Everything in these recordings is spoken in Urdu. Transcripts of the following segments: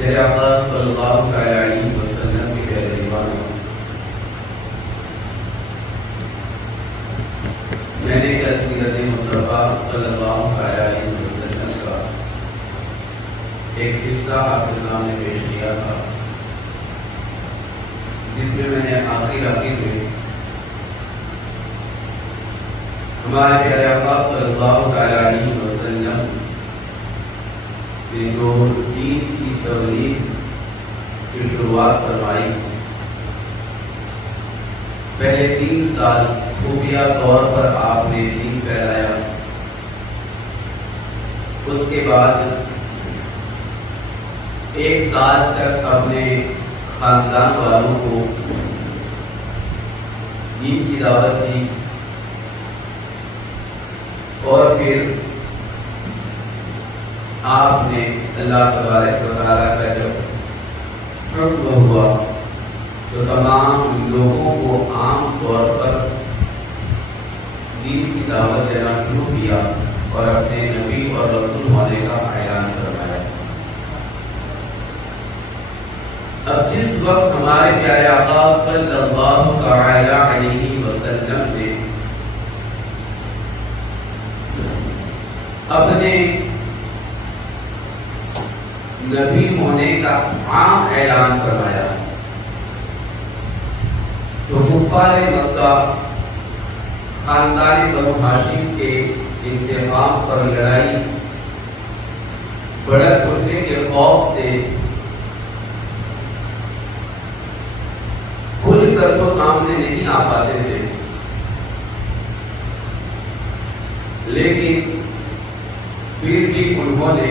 میرے آقا صلی اللہ علیہ وسلم کے پیارے دیوانوں، میں نے کل سیرت مصطفیٰ صلی اللہ علیہ وسلم کا ایک حصہ آپ کے سامنے پیش کیا تھا، جس میں نے آخری میں ہمارے پیارے آقا صلی اللہ علیہ وسلم نے جو دین کی تبلیغ کی شروعات فرمائی، پہلے 3 سال خفیہ طور پر آپ نے دین پھیلایا، اس کے بعد 1 سال تک اپنے خاندان والوں کو دین کی دعوت دی، اور پھر آپ نے اللہ تبارک و تعالیٰ کا جب حکم ہوا تو تمام لوگوں کو عام طور پر دین کی دعوت دینا شروع کیا اور اپنے نبی اور رسول ہونے کا اعلان کروایا۔ اب جس وقت ہمارے پیارے آقا صلی اللہ علیہ وسلم نے اپنے نبی ہونے کا عام اعلان کروایا تو کفار مکہ خاندان بنو ہاشم کے انتخاب پر لڑائی بڑھت اٹھنے کے خوف سے کھل کر تو سامنے نہیں آ پاتے تھے، لیکن پھر بھی انہوں نے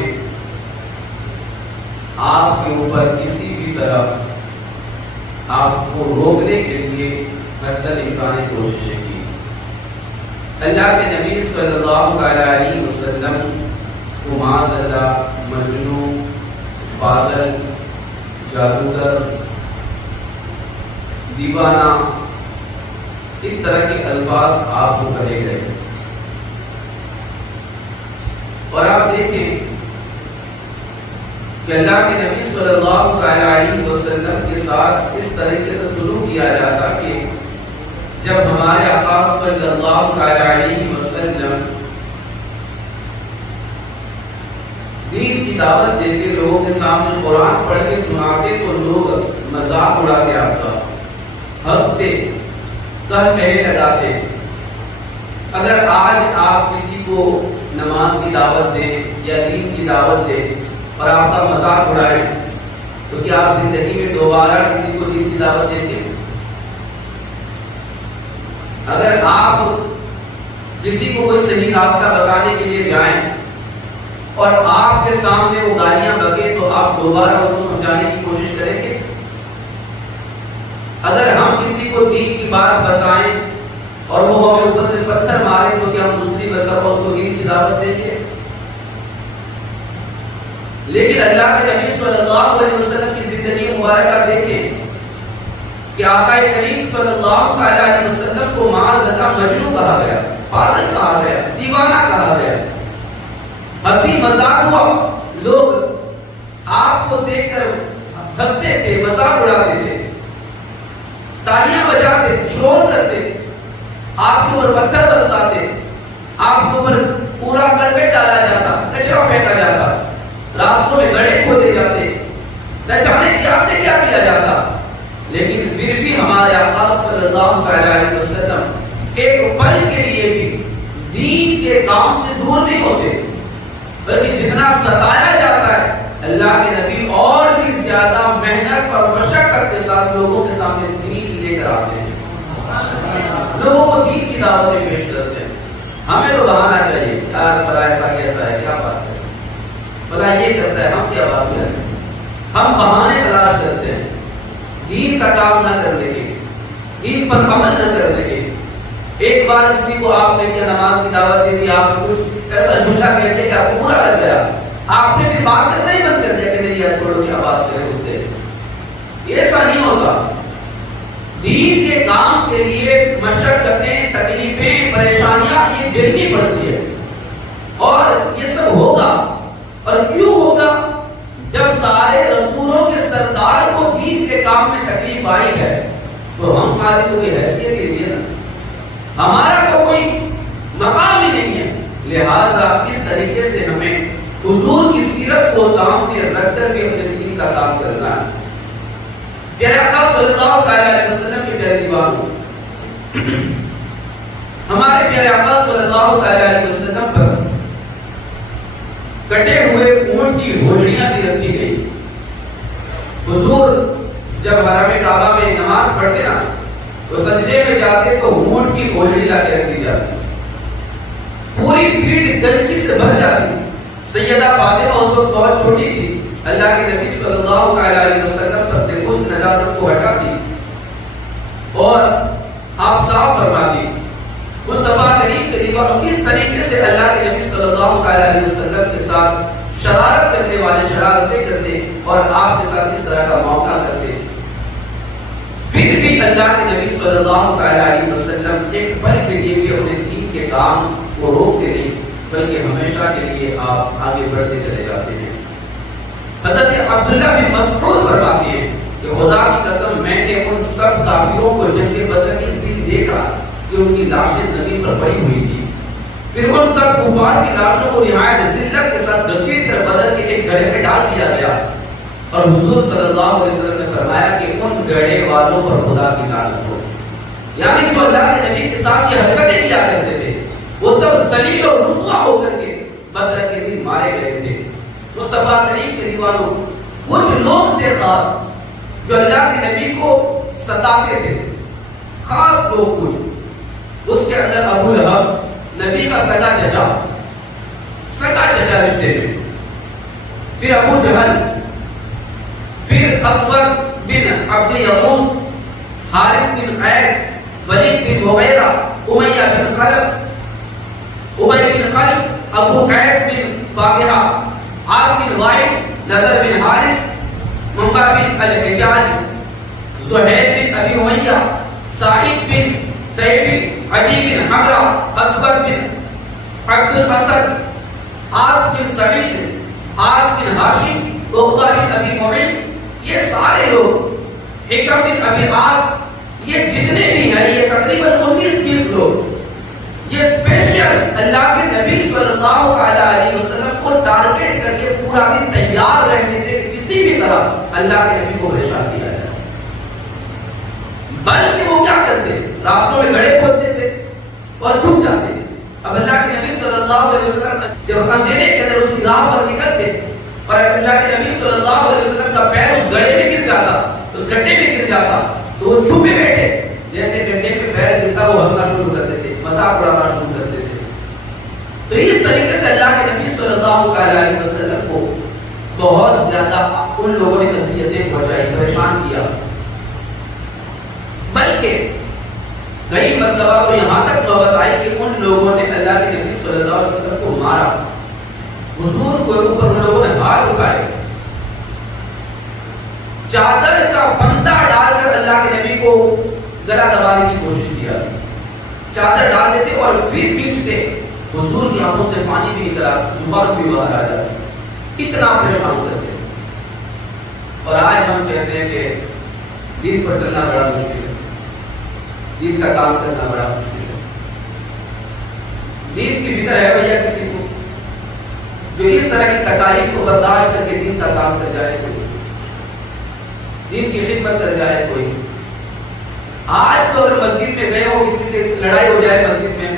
آپ کے اوپر کسی بھی طرح آپ کو روکنے کے لیے حتی الامکان کوششیں کی۔ اللہ کے نبی صلی اللہ علیہ وسلم کو معاذ اللہ مجنون، پاگل، جادوگر، دیوانہ، اس طرح کے الفاظ آپ کو کہے گئے، اور آپ دیکھیں کہ اللہ کے نبی صلی اللہ علیہ وسلم کے ساتھ اس طریقے سے سلوک کیا جاتا کہ جب ہمارے آقا صلی اللہ علیہ وسلم دین کی دعوت دیتے، لوگوں کے سامنے قرآن پڑھ کے سناتے تو لوگ مذاق اڑاتے، آپ کا ہنستے، کہنے لگاتے۔ اگر آج آپ کسی کو نماز کی دعوت دیں یا دین کی دعوت دیں اور آپ کا مذاق اڑائیں تو کیا آپ زندگی میں دوبارہ کسی کو دین کی دعوت دیں گے؟ اگر آپ کسی کو کوئی صحیح راستہ بتانے کے لیے جائیں اور آپ کے سامنے وہ گالیاں بکے تو آپ دوبارہ اس کو سمجھانے کی کوشش کریں گے؟ اگر ہم کسی کو دین کی بات بتائیں اور وہ ہمیں اوپر سے پتھر مارے تو کیا ہم دوسری مرتبہ اس کو دین کی دعوت دیں گے؟ لیکن اللہ کے نبی صلی اللہ علیہ وسلم کی زندگی مبارکہ دیکھیں کہ آقا کریم صلی اللہ علیہ وسلم کو معاذ اللہ مجنون کہا گیا، پاگل کہا گیا، دیوانہ کہا گیا، ہنسی مذاق ہوا، لوگ آپ کو دیکھ کر ہنستے تھے، مذاق اڑاتے تھے، تالیاں بجاتے، شور کرتے، آپ کے اوپر پتھر برساتے، آپ کے اوپر پورا کڑبٹ ڈالا جاتا، کچرا پھینکا جاتا، راستوں میں گڑھے کھودے جاتے، نہ جانے کیا سے کیا کیا جاتا، لیکن پھر بھی ہمارے آقا صلی اللہ علیہ وسلم ایک پل کے لیے بھی دین کے کام سے دور نہیں ہوتے، بلکہ جتنا ستایا جاتا ہے اللہ کے نبی اور بھی زیادہ محنت اور مشقت کے ساتھ لوگوں کے سامنے دین لے کر آتے ہیں، لوگوں کو دین کی دعوتیں پیش کرتے ہیں۔ ہمیں تو بہانا چاہیے، یار بھلا ایسا کہتا ہے، کیا بات ہے، بھلا یہ کرتا ہے، ہم کیا بات کریں؟ ہم بہانے تلاش کرتے ہیں دین کا کام نہ کرنے کے، دین پر عمل نہ کرنے کے۔ ایک بار کسی کو آپ نے کیا نماز کی دعوت دے دی، آپ نے کچھ ایسا جملہ کہہ دیا کہ آپ کو برا لگ گیا، آپ نے پھر بات کرنا ہی بند کر دیا کہ نہیں یار چھوڑو، کیا بات کریں اس سے۔ یہ ایسا نہیں ہوتا، دین کے کام کے لیے مشقتیں، تکلیفیں، پریشانیاں یہ جھیلنی پڑتی ہے، اور یہ سب ہوگا، اور کیوں ہوگا؟ جب سارے رسول کام میں تکلیف آئی ہے تو ہماری تو کوئی حیثیت ہی نہیں ہے نا، ہمارا تو کوئی مقام ہی نہیں ہے. لہٰذا اس طریقے سے ہمیں حضور کی سیرت کو سامنے رکھ کر بھی اپنے دین کا کام کرنا ہے. پیارے آقا صلی اللہ علیہ وسلم کے پیارے دیوانوں، ہمارے پیارے آقا صلی اللہ علیہ وسلم پر کٹے ہوئے اونٹ کی ہونیاں بھی رکھی گئی. حضور جب حرم کعبہ میں نماز پڑھتے نا تو سجدے میں جاتے تو اونٹ کی ہونی لا کے رکھ دی جاتی، پوری پیٹھ گنجی سے بھر جاتی. سیدہ فاطمہ اس وقت بہت چھوٹی تھی، اللہ کے نبی صلی اللہ علیہ وسلم پر سے اس نجاست کو ہٹاتی اور آپ صاف فرماتی. مصطفیٰ کریم کے دیوانوں کس طریقے سے اللہ کے نبی صلی اللہ علیہ وسلم کے ساتھ شرارت کرنے والے شرارتیں کرتے اور آپ کے ساتھ اس طرح کا معاملہ کرتے، پھر بھی اللہ کے نبی صلی اللہ علیہ وسلم ایک پل کے لیے بھی اپنے دین کے کام کو روکتے نہیں، بلکہ ہمیشہ کے لیے آپ آگے بڑھتے چلے جاتے ہیں. حضرت عبداللہ بن مسعود فرماتے ہیں کہ خدا کی قسم میں نے ان سب کافروں کو جنگ بدر کے دن دیکھا کہ ان کی لاشیں زمین پر پڑی ہوئی تھی، پھر ان سب کفار کی لاشوں کو نہایت ذلت کے ساتھ گھسیٹ کر بدر کے ایک گڑھے میں ڈال دیا گیا، اور حضور صلی اللہ علیہ وسلم نے فرمایا کہ ان گڑھے والوں پر خدا کی لعنت ہو. یعنی جو اللہ کے نبی کے ساتھ یہ حرکتیں کیا کرتے تھے وہ سب ذلیل اور رسوا ہو کر کے بدر کے دن مارے گئے تھے. مصطفیٰ کریم کے دیوانوں کچھ لوگ تھے خاص جو اللہ کے نبی کو ستاتے تھے، خاص لوگ کچھ. اس کے اندر ابو لہب نبی کا سگا چچا رشتے میں، پھر ابو جہل، پھر اسود بن عبد یغوث، حارث بن قیس، ولید بن مغیرہ، امیہ بن خلف، ابی بن خلف، ابو قیس بن فاقہہ، عاص بن وائل، نضر بن حارث، منبع بن الحجاج، زہیر بن ابی امیہ، سعید بن سیفی، عدی بن حمرہ، اسود بن عبد الاسد، عاص بن سعید، عاص بن ہاشم، عقبہ بن ابی معین، یہ سارے لوگ، حکم بن ابی عاص، یہ جتنے بھی ہیں یہ تقریباً 19-20 لوگ، یہ اسپیشل اللہ کے نبی صلی اللہ علیہ وسلم کو ٹارگیٹ کر کے پورا دن تیار رہنے تھے کہ کسی بھی طرح اللہ کے نبی کو پریشان کیا جائے. بلکہ وہ کیا کرتے، راستوں میں گڑھے کھودتے تھے اور چھپ جاتے. اب اللہ کے نبی صلی اللہ علیہ وسلم جب اندھیرے کے اندر اس راہ پر نکلتے اور اللہ کے نبی صلی اللہ علیہ وسلم کا پیر اس گڑھے میں گر جاتا، اس گڈھے میں گر جاتا تو وہ چھپے بیٹھے، جیسے گڈھے میں پیر گرتا وہ ہنسنا شروع کرتے تھے، مذاق اڑانا شروع کرتے تھے. تو اس طریقے سے اللہ کے نبی صلی اللہ علیہ وسلم کو بہت زیادہ ان لوگوں نے نصیحتیں پہنچائی، پریشان کیا. بلکہ کئی مرتبہ تو یہاں تک نوبت آئی کہ ان لوگوں نے اللہ کے نبی صلی اللہ علیہ وسلم کو مارا، حضور کو اوپر ان لوگوں نے ہاتھ اٹھائے، چادر کا پھندا ڈال کر اللہ کے نبی کو گلا دبانے کی کوشش کیا. چادر ڈال دیتے اور پھر کھینچتے، حضور کی آنکھوں سے پانی بھی نکلا، زبان بھی باہر آ جاتی، اتنا پریشان کرتے. اور آج ہم کہتے ہیں کہ دین پر چلنا بڑا مشکل ہے، دین کا کام کرنا بڑا مشکل ہے. دین کی فکر ہے بھیا کسی کو جو اس طرح کی تکالیف کو برداشت کر کے دین کا کام کر جائے، کوئی دین کی خدمت کر جائے. کوئی آج تو اگر مسجد میں گئے ہو، کسی سے لڑائی ہو جائے، مسجد میں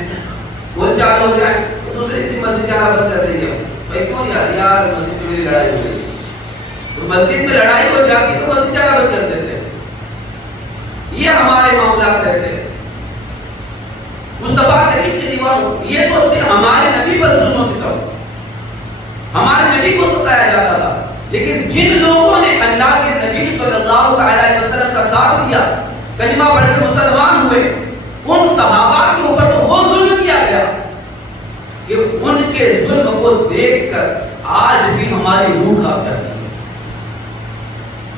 بول چال ہو جائے تو دوسرے کسی مسجد جانا بند کر دیں گے. بھائی کیوں نہیں آ رہی یار، مسجد میں میری لڑائی ہو گئی. تو مسجد میں لڑائی ہو جاتی تو مسجد جانا بند کر دیتے. یہ ہمارے معاملات رہتے ہیں. مصطفیٰ کریم کے دیوانوں، یہ تو پھر ہمارے نبی پر ظلم و ستم، ہمارے نبی کو ستایا جاتا تھا. لیکن جن لوگوں نے اللہ کے نبی صلی اللہ علیہ وسلم کا ساتھ دیا، کلمہ پڑھ کر مسلمان ہوئے، ان صحابہ کے اوپر تو وہ ظلم کیا گیا کہ ان کے ظلم کو دیکھ کر آج بھی ہماری روح کانپ جاتی ہے.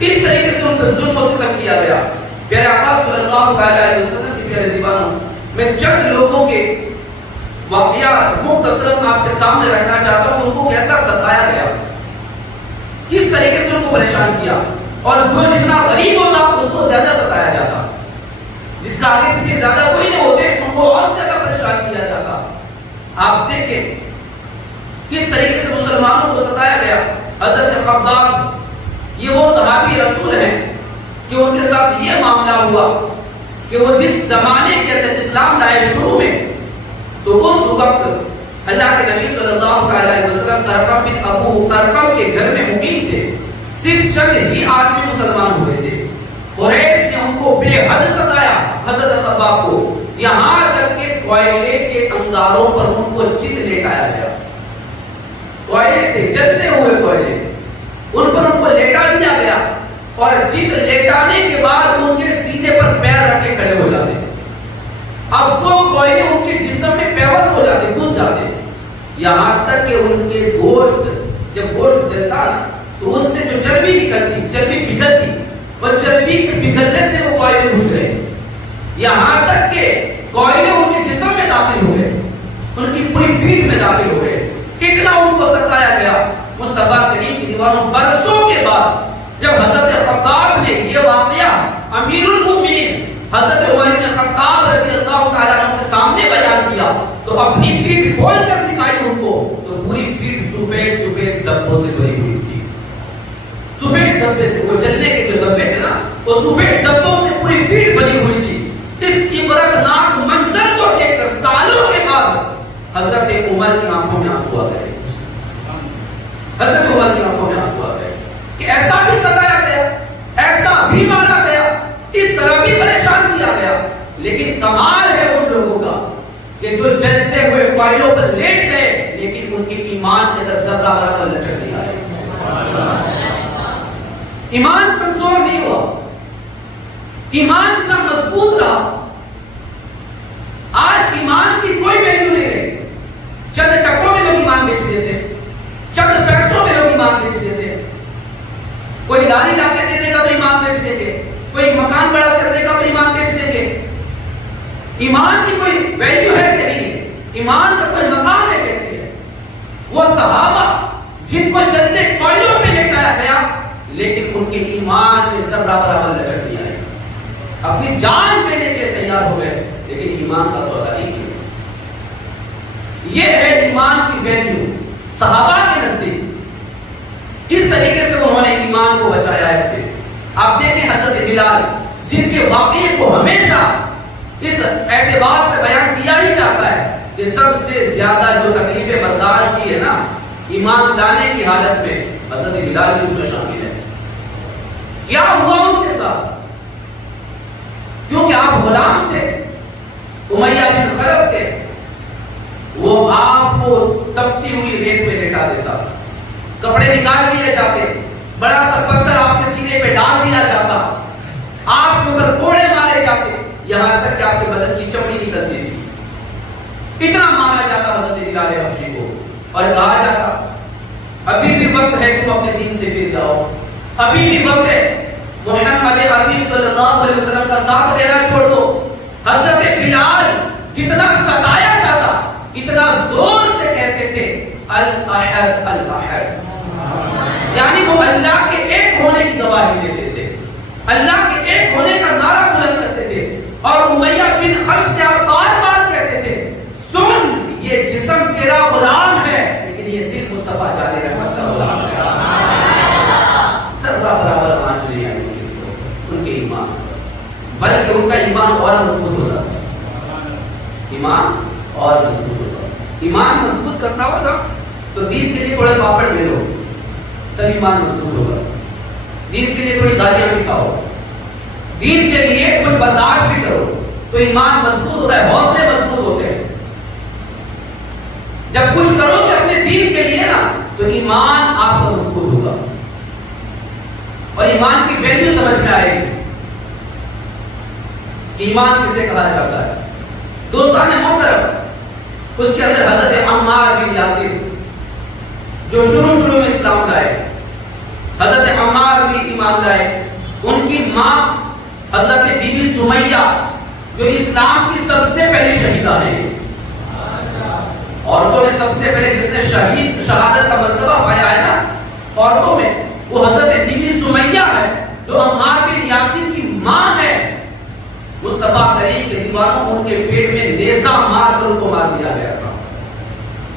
اس طریقے سے ان پر ظلم و ستم کیا گیا. پیارے آقا صلی اللہ علیہ وسلم کے پیارے دیوانوں، میں چند لوگوں کے واقعات مختصراً آپ کے سامنے رکھنا چاہتا ہوں کہ ان کو کیسا ستایا گیا، کس طریقے سے ان کو پریشان کیا. اور جو جتنا غریب ہوتا کو زیادہ ستایا جاتا، جس کا آگے پیچھے زیادہ کوئی نہیں ہوتے ان کو اور زیادہ پریشان کیا جاتا۔ آپ دیکھیں کس طریقے سے مسلمانوں کو ستایا گیا۔ حضرت خباب یہ وہ صحابی رسول ہیں کہ ان کے ساتھ یہ معاملہ ہوا کہ وہ جس زمانے کے اندر اسلام لائے شروع میں، تو اس وقت اللہ کے نبی صلی اللہ علیہ وسلم ارقم بن ابو ارقم کے گھر میں مقیم تھے، صرف چند ہی آدمی مسلمان ہوئے تھے۔ قریش نے ان کو بے حد ستایا حضرت خباب کو، یہاں تک کہ کوئلے کے انگاروں پر ان کو چت لیٹایا گیا۔ کوئلے تھے، جلتے ہوئے کوئلے، ان پر ان کو لیٹا دیا گیا، اور چت لیٹانے کے بعد ان کے سینے پر پیر رکھ کے کھڑے ہو جاتے۔ اب وہ کوئلے ان کے جسم میں پیوست ہو جاتے، گھس جاتے، یہاں تک کہ ان کے گوشت، جب گوشت جلتا نا تو اس سے جو چربی نکلتی، چربی پگھلتی، وہ چربی کے پگھلنے سے وہ کوئلے گھس گئے، یہاں تک کہ کوئلے ان کے جسم میں داخل ہو گئے، ان کی پوری پیٹھ میں داخل ہو گئے، اتنا ان کو ستایا گیا۔ مصطفیٰ کریم کی دیوانوں برسوں کے بعد جب حضرت خباب نے یہ واقعہ امیر المومنین حضرت عمر بن خطاب رضی اللہ تعالیٰ عنہ کے سامنے بیان کیا تو اپنی پیٹھ کھول کر دکھائی ان کو، تو پوری پیٹھ سفید سفید دبوں سے بھری ہوئی تھی، سفید دبے سے، وہ جلنے کے جو دبے تھے نا وہ سفید دبوں سے پوری پیٹھ بھری ہوئی تھی۔ اس عبرتناک منظر کو دیکھ کر سالوں کے بعد حضرت عمر کی آنکھوں میں آنسو آ گئے، حضرت عمر کی آنکھوں میں آنسو آ گئے کہ ایسا بھی ستایا گیا، ایسا بھی مارا گیا، اس طرح بھی پریشان کیا گیا، لیکن کمال ہے ان لوگوں کا کہ جو جلتے ہوئے کوئلوں پر لیٹ گئے لیکن ان کے ایمان کے اندر ذرہ برابر لچک نہیں آئے، ایمان کمزور نہیں ہوا، ایمان اتنا مضبوط رہا۔ آج ایمان کی کوئی ویلیو نہیں رہی، چند ٹکوں میں لوگ ایمان بیچ دیتے، چند پیسوں میں لوگ ایمان بیچ دیتے، کوئی گاڑی لا کے دے دے گا تو ایمان بیچ دیں گے، کوئی مکان بڑا کر دے گا تو ایمان بیچ دیں گے۔ ایمان کی کوئی ویلیو ہے کہ نہیں؟ ایمان کا کوئی مقام ہے کہ نہیں ہے؟ وہ صحابہ جن کو جلتے کوئلوں میں لٹایا گیا لیکن ان کے ایمان میں ذرہ برابر لچک نہیں آئی، اپنی جان دینے کے لیے تیار ہو گئے لیکن ایمان کا سودا نہیں کیا۔ یہ ہے ایمان کی ویلیو صحابہ کے نزدیک، کس طریقے سے انہوں نے ایمان کو بچایا ہے۔ آپ دیکھیں حضرت بلال جن کے واقعے کو ہمیشہ اس اعتبار سے بیان کیا ہی جاتا ہے کہ سب سے زیادہ جو تکلیفیں برداشت کی ہے نا ایمان لانے کی حالت میں، حضرت بلال بھی اس میں شامل ہے۔ کیا ہوا ان کے ساتھ؟ کیونکہ آپ غلام تھے، امیہ بن خلف کے، وہ آپ کو تپتی ہوئی ریت میں لٹا دیتا، کپڑے نکال لیے جاتے، بڑا سا پتھر آپ کے سینے پہ ڈال دیا جاتا، آپ کے اوپر کوڑے مارے جاتے، یہاں تک کہ آپ کے بدن کی چمڑی نکلتی تھی، اتنا مارا جاتا حضرت بلال حبشی کو، اور کہا جاتا ابھی بھی وقت ہے تم اپنے دین سے پھر جاؤ، ابھی بھی وقت ہے محمد عربی صلی اللہ علیہ وسلم کا ساتھ دینا چھوڑ دو۔ حضرت بلال جتنا ستایا جاتا اتنا زور سے کہتے تھے الاحد الاحد، یعنی وہ اللہ کے ایک ہونے کی گواہی دیتے تھے، اللہ کے ایک ہونے کا نعرہ بلند کرتے تھے، اور امیہ بن خلف سے آپ بار بار کہتے تھے سن یہ جسم تیرا غلام ہے لیکن یہ دل مصطفیٰ جان رحمت کا غلام ہے۔ سب برابر آنچ نہیں آئی ان کے ایمان، بلکہ ان کا ایمان اور مضبوط ہوتا، ایمان اور مضبوط ہوتا۔ ایمان مضبوط کرنا ہوگا تو دین کے لیے تھوڑے پاپڑ لے لو تب ایمان مضبوط ہوگا، دین کے لیے تھوڑی گالیاں بھی کھاؤ، دین کے لیے کچھ برداشت بھی کرو تو ایمان مضبوط ہوتا ہے، حوصلے مضبوط ہوتے ہیں۔ جب کچھ کرو گے اپنے دین کے لیے نا تو ایمان آپ کا مضبوط ہوگا اور ایمان کی ویلیو سمجھ میں آئے گی کہ ایمان کسے کہا جاتا ہے۔ دوستان محترم، اس کے اندر حضرت عمار بن یاسر جو شروع میں اسلام لائے، حضرت عمار بھی ایمان لائے، ان کی ماں حضرت بی بی سمیہ جو اسلام کی سب سے پہلی شہیدہ ہیں، عورتوں نے سب سے پہلے جتنے شہادت کا مرتبہ پایا ہے نا عورتوں میں، وہ حضرت بی بی سمیہ ہے جو عمار بن یاسر کی ماں دیوانوں ان کے پیٹ میں نیزہ مار کر ان کو مار دیا گیا تھا.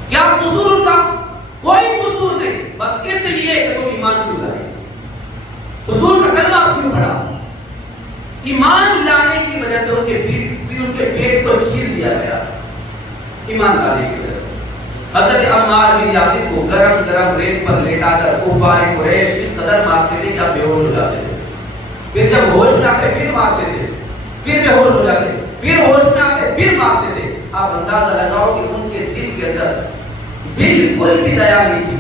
کیا قصور ان کا؟ کوئی قصور نہیں، بس اس لیے کہ تم ایمان کیوں لائے. حضور کا کلمہ کیوں پڑھا؟ ایمان لانے کی وجہ سے ان کے پیٹ کو چیر دیا گیا. ایمان لانے کی وجہ سے حضرت عمار بن یاسر کو گرم گرم ریت پر لیٹا کر کفار قریش اس قدر مارتے تھے کہ آپ بے ہوش ہو جاتے تھے. پھر جب ہوش میں آتے پھر مارتے تھے، پھر بے ہوش ہو جاتے، پھر ہوش میں آتے پھر مارتے تھے. آپ اندازہ لگاؤ کہ ان کے دل کے اندر بالکل بھی دیا نہیں تھی،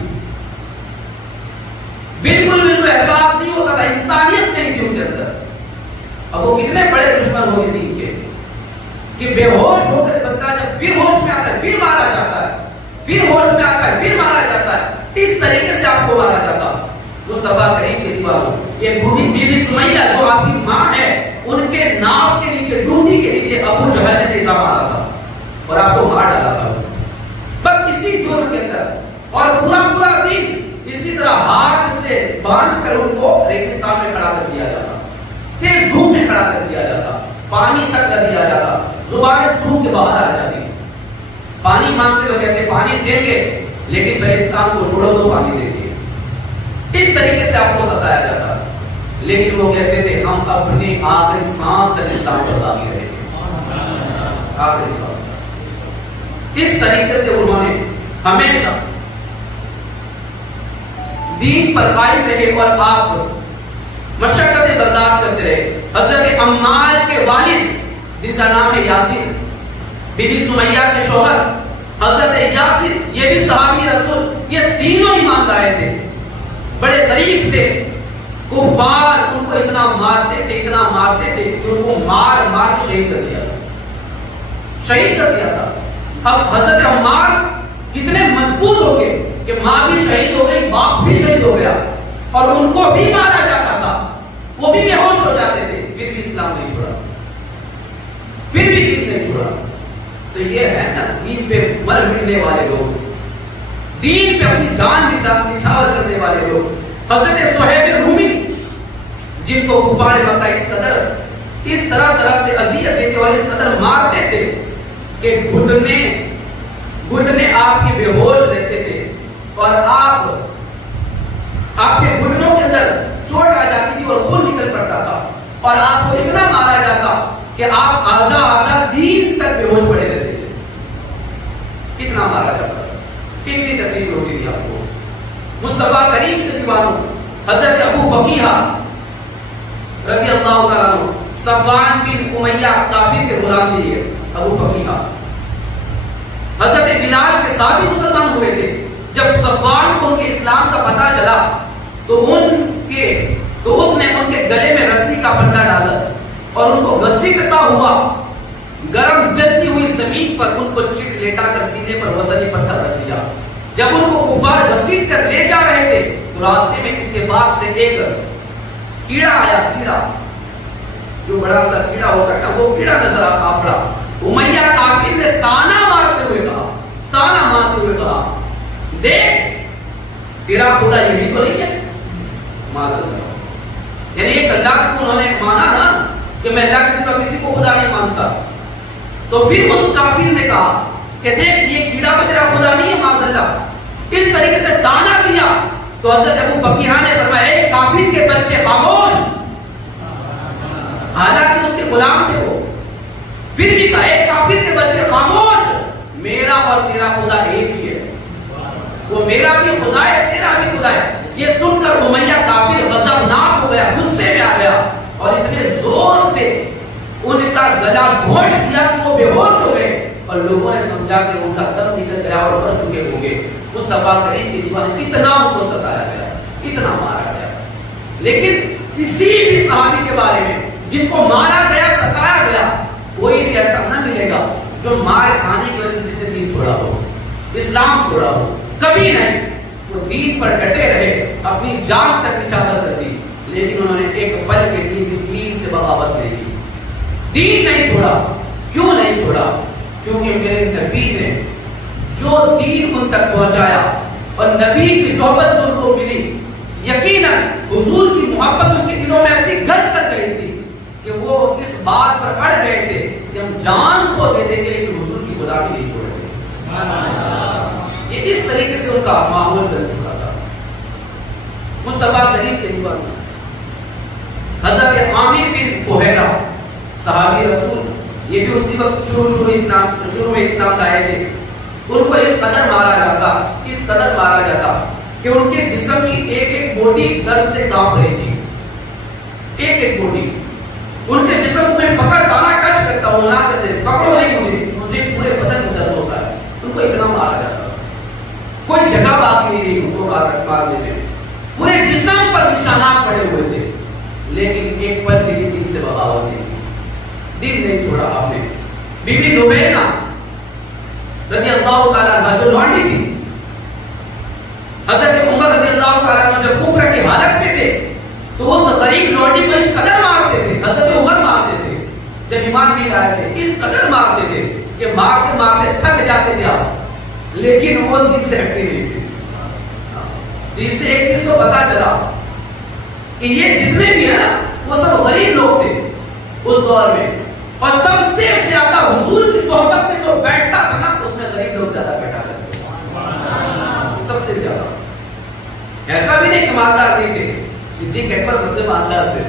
بالکل احساس نہیں ہوتا تھا، انسانیت نہیں تھی ان کے اندر. اب وہ کتنے بڑے دشمن ہو گئے دین کے کہ بے ہوش ہو کر بندہ جب پھر ہوش میں آتا ہے پھر مارا جاتا ہے، پھر ہوش میں آتا ہے پھر مارا جاتا ہے. اس طریقے سے آپ کو مارا جاتا. مصطفیٰ کریم کے دیواروں یہ بی بی سمیہ جو آپ کی ماں ہے، ان کے ناف کے نیچے، ڈوٹی کے نیچے ابو جہل نے نیزہ مارا تھا اور آپ کو مار ڈالا تھا بس اسی جرم کے اندر. اور پورا دن اسی طرح ہاتھ سے باندھ کر ان کو ریگستان میں کھڑا کر دیا جاتا، تیز دھوپ میں کھڑا کر دیا جاتا، پانی تک کر دیا جاتا، زبانیں سوکھ کے باہر آ جاتی. پانی مانگتے تو کہتے پانی دیں گے لیکن بلوچستان کو چھوڑو تو پانی دیں گے. اس طریقے سے آپ کو ستایا جاتا. لیکن وہ کہتے تھے ہم اپنی آخری سانس تک اسلام پر باقی رہیں گے، آخری سانس. اس طریقے سے انہوں نے ہمیشہ دین پر قائم رہے اور آپ مشقتیں برداشت کرتے رہے. حضرت عمار کے والد جن کا نام ہے یاسر، بی بی سمیہ کے شوہر حضرت یاسر، یہ بھی صحابی رسول، یہ تینوں ایمان لائے تھے، بڑے غریب تھے. کفار ان کو اتنا مارتے تھے کہ ان کو مار کے شہید کر دیا تھا. اب حضرت عمار کتنے مضبوط ہو گئے کہ ماں بھی شہید ہو گئی، باپ بھی شہید ہو گیا اور ان کو بھی مارا جاتا تھا، وہ بھی بے ہوش ہو جاتے تھے، پھر بھی اسلام نہیں چھوڑا، پھر بھی دین نہیں چھوڑا. تو یہ ہے نا دین پہ مر مٹنے والے لوگ، دین پہ اپنی جان نچھاور کرنے والے لوگ. حضرت صہیب رومی جن کو کفار مکہ اس طرح سے اذیت دیتے اور اس قدر مارتے تھے کہ گھٹنے آپ کی بے ہوش رہتے تھے اور آپ کے گھٹنوں کے اندر چوٹ آ جاتی تھی اور خون نکل پڑتا تھا اور آپ کو اتنا مارا جاتا کہ آپ آدھا دین تک بے ہوش پڑے رہتے تھے. اتنا مارا جاتا، اتنی تکلیف ہوتی تھی آپ کو. مصطفیٰ کریم کے دیوانوں حضرت ابو فقیہ رضی اللہ تعالیٰ عنہ، صفوان بن امیہ کافر کے غلام تھے. یہ ابو فقیہ حضرت بلال کے ساتھ ہی مسلمان ہوئے تھے. جب صفوان کو ان کے اسلام کا پتہ چلا تو اس نے ان کے گلے میں رسی کا پھندا ڈالا اور ان کو گھسیٹتا ہوا گرم جلتی ہوئی زمین پر ان کو چٹ لیٹا کر سینے پر وزنی پتھر رکھ دیا. جب ان کو کفار گھسیٹ کر لے جا رہے تھے تو راستے میں اتفاق سے ایک کیڑا آیا، کیڑا جو بڑا سا کیڑا ہوتا ہے نا، وہ کیڑا نظر آ پڑا. امیہ کافر نے تانا مارتے ہوئے کہا دیکھ تیرا خدا یہی تو نہیں ہے. یعنی ایک اللہ کو انہوں نے مانا نا کہ میں اللہ کے سوا کسی کو خدا نہیں مانتا. تو پھر اس کافر نے کہا کہ دیکھ یہ کیڑا بھی تیرا خدا نہیں ہے معاذ اللہ. اس طریقے سے تانا دیا تو حضرت ابو فقیہ نے فرمایا اے کافر کے بچے خاموش، حالانکہ اس کے غلام تھے وہ، پھر بھی کہا اے کافر کے بچے خاموش، میرا اور تیرا خدا ایک ہی ہے، وہ میرا بھی خدا ہے تیرا بھی خدا ہے. یہ سن کر امیہ کافر غضبناک ہو گیا، غصے میں آ گیا اور اتنے زور سے ان کا گلا گھونٹ دیا کہ وہ بے ہوش ہو گئے اور لوگوں نے سمجھا کہ ان کا دم نکل گیا اور مر چکے ہوں گے. مصطفیٰ کریم کی دیوانی اتنا ان کو ستایا گیا، اتنا مارا گیا. لیکن کسی بھی صحابی کے بارے میں جن کو مارا گیا، ستایا گیا، کوئی بھی ایسا نہ ملے گا جو مار کھانے کی وجہ سے جس نے دین چھوڑا ہو، اسلام چھوڑا ہو. کبھی نہیں. وہ دین پر ڈٹے رہے، اپنی جان تک نچھاور کر دی، لیکن انہوں نے ایک پل کے لیے بھی دین سے بغاوت نہیں کی. دین نہیں چھوڑا. کیوں نہیں چھوڑا؟ کیونکہ میرے نبی نے جو دین ان تک پہنچایا اور نبی کی صحبت جو ان کو ملی، یقیناً حضور کی محبت ان کے دلوں میں ایسی گھر کر گئی تھی کہ وہ اس بات پر اڑ گئے تھے کہ ہم جان کو دے دیں گے لیکن حضور کی غلامی نہیں چھوڑیں گے. یہ اس طریقے سے ان کا ماحول بن چکا تھا. مصطفیٰ کریم کے دیوان حضرت عامر بن کوہیلا صحابی رسول، یہ بھی اسی وقت شروع میں اسلام لائے تھے. ان کو اس قدر مارا جاتا کہ ان کے جسم کی ایک ایک بوٹی درد سے کانپ رہی تھی. ایک ایک بوٹی ان کے جسم کو پکڑ ڈالا، ٹچ کرتا ہوں نہ کرتے، پکڑو نہیں مجھے پورے بدن میں درد ہوتا ہے. ان کو اتنا مارا جاتا، کوئی جگہ باقی نہیں رہی ان کو مار دیتے، پورے جسم پر نشانات پڑے ہوئے تھے. لیکن ایک پل کے لیے دل سے بغاوت نہیں، دل نہیں چھوڑا آپ نے. بی بی لبینا رضی اللہ تعالیٰ عنہ جو لونڈی تھی، حضرت عمر رضی اللہ تعالیٰ عنہ جب کفر کی حالت میں تھے تو اس غریب لونڈی کو اس قدر مارتے تھے، حضرت عمر مارتے تھے جب ایمان نہیں لائے تھے، اس قدر مارتے تھے کہ مارتے مارتے تھک جاتے تھے آپ، لیکن وہ دل سے ہٹتے نہیں تھے. اس سے ایک چیز تو پتا چلا کہ یہ جتنے بھی ہیں نا وہ سب غریب لوگ تھے اس دور میں، اور سب سے زیادہ حضور کی صحبت میں جو بیٹھتا تھا نا اس میں غریب لوگ زیادہ بیٹھا کرتے تھے، سب سے زیادہ. ایسا بھی نہیں کہ مالدار نہیں تھے، صدیق اکبر سب سے مالدار تھے،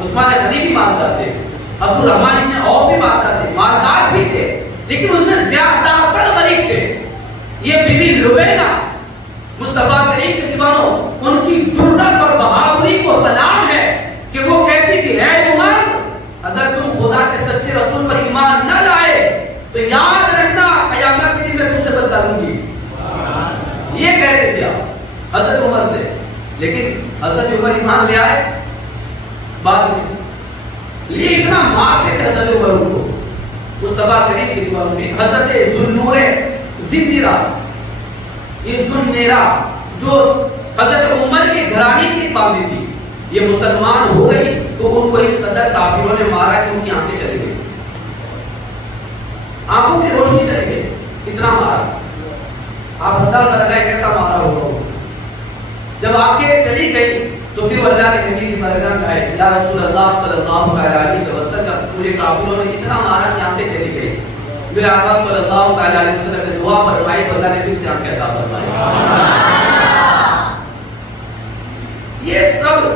عثمان غنی بھی مالدار تھے، عبد الرحمن ابن عوف بھی مالدار تھے، مالدار بھی تھے، لیکن اس میں زیادہ تر غریب تھے. یہ بی بی لبینا مصطفیٰ کریم کے دیوانوں، ان کی جرأت اور بہادری کو سلام ہے کہ وہ کہتی تھی اے عمر اگر تم خدا کے سچے رسول پر ایمان نہ لائے تو یاد رکھنا قیامت کے دن میں تم سے بدلہ لوں گی. یہ کہتے تھے آپ حضرت عمر سے، لیکن حضرت عمر ایمان لے آئے بعد میں. لیے اتنا مارتے تھے حضرت عمر ان کو. مصطفیٰ کریم کے دیوانوں میں حضرت ذوالنور زندیرہ، یہ ذوالنیرہ جو حضرت عمر کے گھرانے کی باندھی تھی، یہ مسلمان ہو گئی تو ان کو اس قدر کافروں نے مارا کہ ان کی آنکھیں چلی گئی، آنکھوں کی روشنی چلی گئی، اتنا مارا. آپ اندازہ لگائیں کیسا مارا ہوگا. جب آنکھیں چلی گئی تو پھر اللہ کے نبی کی بارگاہ میں آئے، یا رسول اللہ صلی اللہ علیہ وسلم پورے کافروں نے اتنا مارا کہ آنکھیں چلی گئی. میرے آقا صلی اللہ علیہ وسلم نے دعا فرمائی تو اللہ نے پھر سے آنکھیں عطا فرمائی. یہ سب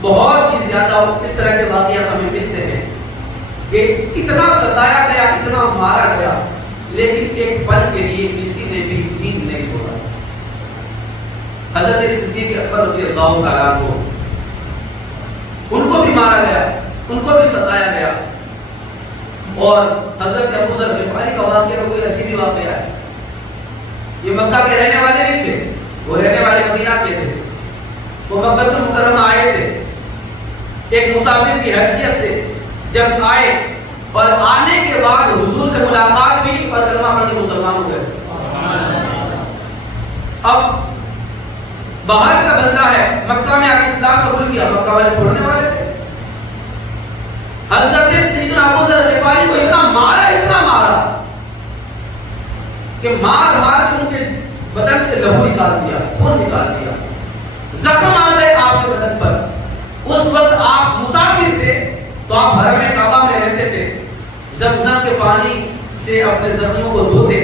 بہت ہی زیادہ اس طرح کے واقعات ہمیں ملتے ہیں کہ اتنا ستایا گیا، اتنا مارا گیا، لیکن ایک پل کے لیے کسی نے بھی دین نہیں چھوڑا. حضرت صدیق اکبر رضی اللہ تعالیٰ عنہ، ان کو بھی مارا گیا، ان کو بھی ستایا گیا. اور حضرت ابو ذر غفاری کا واقعہ کوئی عجیب ہی واقعہ ہے. یہ مکہ کے رہنے والے نہیں تھے، وہ رہنے والے مدینہ کے تھے. وہ مکہ المکرمہ آئے تھے ایک مسافر کی حیثیت سے. جب آئے اور آنے کے بعد حضور سے ملاقات ہوئی اور کلمہ پڑھ کے مسلمان ہو گئے. اب باہر کا بندہ ہے، مکہ میں آ کے اسلام قبول کیا، مکہ والے چھوڑنے والے تھے. حضرت سیدنا ابو ذر غفاری کو اتنا مارا کہ مار کے ان کے بدن سے لہو نکال دیا، خون نکال دیا، زخم آ گئے آپ کے بدن پر. اس وقت آپ مسافر تھے تو آپ حرم کعبہ میں رہتے تھے، زمزم کے پانی سے اپنے زخموں کو دھوتے،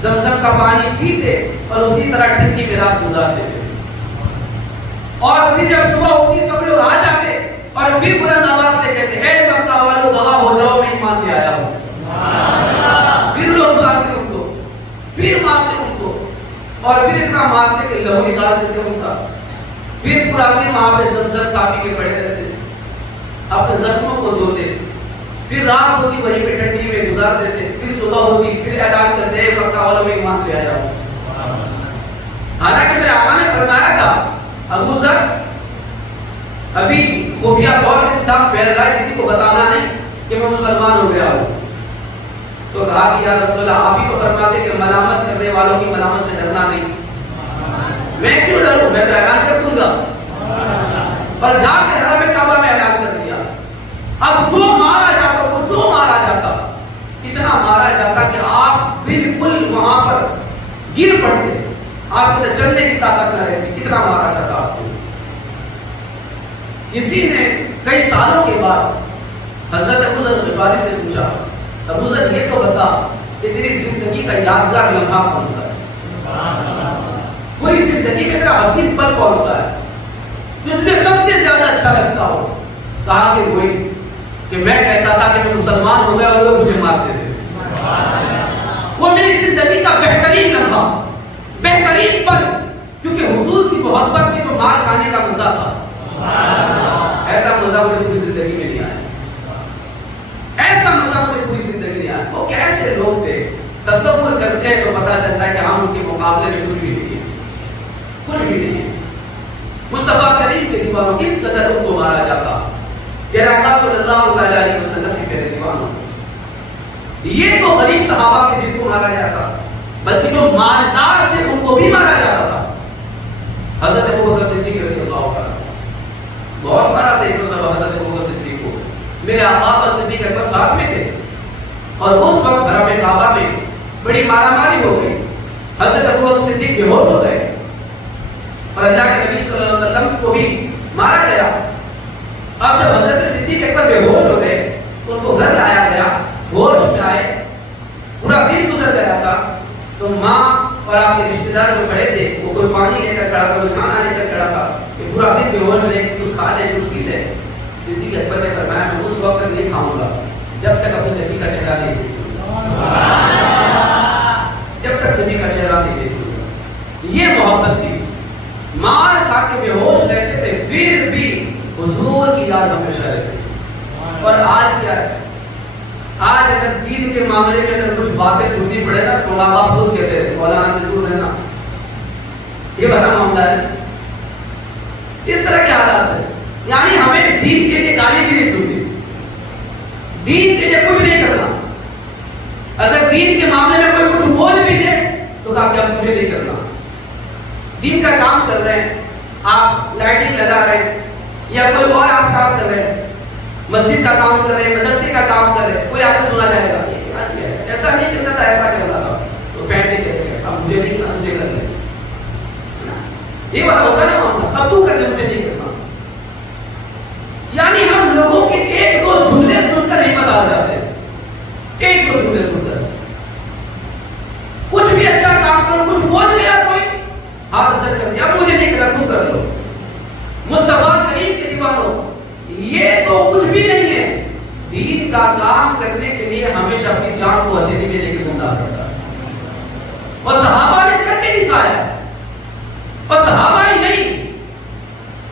زمزم کا پانی پیتے اور اسی طرح ٹھنڈی میں رات گزارتے تھے. اور پھر جب صبح ہوتی سب لوگ آ جاتے اور پھر بلند آواز سے کہتے اے مکہ والو گواہ ہو جاؤ میں ایمان لے آیا ہوں. پھر لوگ مارتے ان کو، پھر مارتے ان کو، اور پھر اتنا مارتے کہ لہو نکال دیتے ان کا. پھر پرانے وہاں پہ زمزم کافی کے پڑے رہتے، اپنے زخموں کو دھوتے، پھر رات ہوتی وہیں پہ ٹھنڈی میں گزار دیتے، پھر صبح ہوتی پھر اعلان کرتے اے مکہ والو میں ایمان لے آیا ہوں. حالانکہ میرے آقا نے فرمایا تھا ابو ذر ابھی خفیہ طور پر اسلام پھیل رہا ہے، کسی کو بتانا نہیں کہ میں مسلمان ہو گیا ہوں. تو کہا کہ یا رسول اللہ آپ ہی تو فرماتے کہ ملامت کرنے والوں کی ملامت سے ڈرنا نہیں، میں کیوں ڈروں، میں تو اعلان کر دوں گا. اور جا کے حرم کعبہ میں اعلان کر دیا. اب جو مارا جاتا، وہ جو مارا جاتا، اتنا مارا جاتا کہ آپ بالکل وہاں پر گر پڑتے، آپ کو چلنے کی طاقت نہ رہتی، اتنا مارا جاتا آپ کو. کسی نے کئی سالوں کے بعد حضرت ابو ذر غفاری سے پوچھا ابو ذر یہ تو بتا کہ تیری زندگی کا یادگار لمحہ کون سا ہے؟ پوری زندگی میں تیرا حسین پل کون سا ہے جو تجھے سب سے زیادہ اچھا لگتا ہو؟ کہا کہ وہی کہ میں کہتا تھا کہ میں مسلمان ہو گیا اور لوگ مجھے مارتے تھے. وہ میری زندگی کا بہترین لمحہ، بہترین پل، کیونکہ حضور کی محبت میں جو مار کھانے کا مزہ تھا ایسا مزہ مجھے پوری زندگی میں نہیں آیا. ایسا مزہ مجھے پوری زندگی نہیں آیا. وہ کیسے لوگ تھے؟ تصور کرتے ہیں تو پتا چلتا ہے کہ ہم ان کے مقابلے میں کچھ بھی نہیں ہے، کچھ بھی نہیں ہے. مصطفیٰ کریم کے دیوانوں کس قدر ان کو مارا جاتا. پیارے آقا صلی اللہ علیہ وسلم کے پیارے دیوانوں، یہ تو غریب صحابہ کے جن کو مارا جاتا، بلکہ جو مالدار تھے ان کو بھی مارا جاتا تھا. حضرت ابوبکر صدیق رضی اللہ عنہ بہت مارا تھا حضرت ابوبکر صدیق کو. میرے آقا صدیق اکبر ساتھ میں تھے اور اس وقت حرم کعبہ میں بڑی مارا ماری ہو گئی. حضرت ابوبکر صدیق بے ہوش ہو گئے اور اللہ کے نبی صلی اللہ علیہ وسلم کو بھی مارا گیا. اب جب حضرت صدیق اکبر بے ہوش ہو گئے تو ان کو گھر لایا گیا. ہوش میں آئے، پورا دن گزر گیا تھا، تو ماں اور آپ کے رشتہ دار جو کھڑے تھے وہ کوئی پانی لے کر کھڑا تھا، کوئی کھانا لے کر کھڑا تھا کہ پورا دن بے ہوش رہے، کچھ کھا لے کچھ پی لے. صدیق اکبر نے فرمایا میں اس وقت نہیں کھاؤں گا جب تک اپنے نبی کا چہرہ نہیں دیکھوں گا، جب تک نبی کا چہرہ نہیں دیکھوں گا. یہ محبت تھی. مار کھا کے بے ہوش رہتے تھے پھر بھی حضور کی یاد ہمیشہ رہتی. اور آج کیا ہے؟ آج اگر دین کے معاملے میں اگر کچھ باتیں سننی پڑے نا تو ماں باپ خود کہتے ہیں مولانا سے دور رہنا. یہ بڑا معاملہ ہے. اس طرح کے حالات ہے. یعنی ہمیں دین کے لیے گالی بھی نہیں سنتی، دین کے لیے کچھ نہیں کرنا. اگر دین کے معاملے میں کوئی کچھ بول بھی دے تو کہا کہ اب مجھے نہیں کرنا. دین کا کام کر رہے ہیں، آپ لائٹنگ لگا رہے ہیں یا کوئی اور آپ کام کر رہے ہیں، مسجد کا کام کر رہے ہیں، مدرسے کا کام کر رہے ہیں، کوئی آپ کو سنا جائے گا یہ کیا کیا ہے، ایسا نہیں کرنا تھا، ایسا کرنا تھا، تو پھینٹے چلے گئے. اب مجھے نہیں کرنا، مجھے کرنا. یہ والا ہوتا ہے نا معاملہ، اب تو کرنے مجھے نہیں کرنا. یعنی ہم لوگوں کے ایک دو جملے سن کر ہمت آ جاتے ہیں. ایک دو جملے سن کر کچھ بھی اچھا کام کرو، کچھ بول گیا کوئی ہاتھ اندر کر دیا، مجھے نہیں کرنا تم کر لو. مصطفیٰ کریم کے دیوانوں، یہ تو کچھ بھی نہیں ہے. دین کا کام کرنے کے لیے ہمیشہ اپنی جان کو ہتھیلی میں لے کے بندہ کرتا ہے. اور صحابہ نے کر کے دکھایا. اور صحابہ ہی نہیں،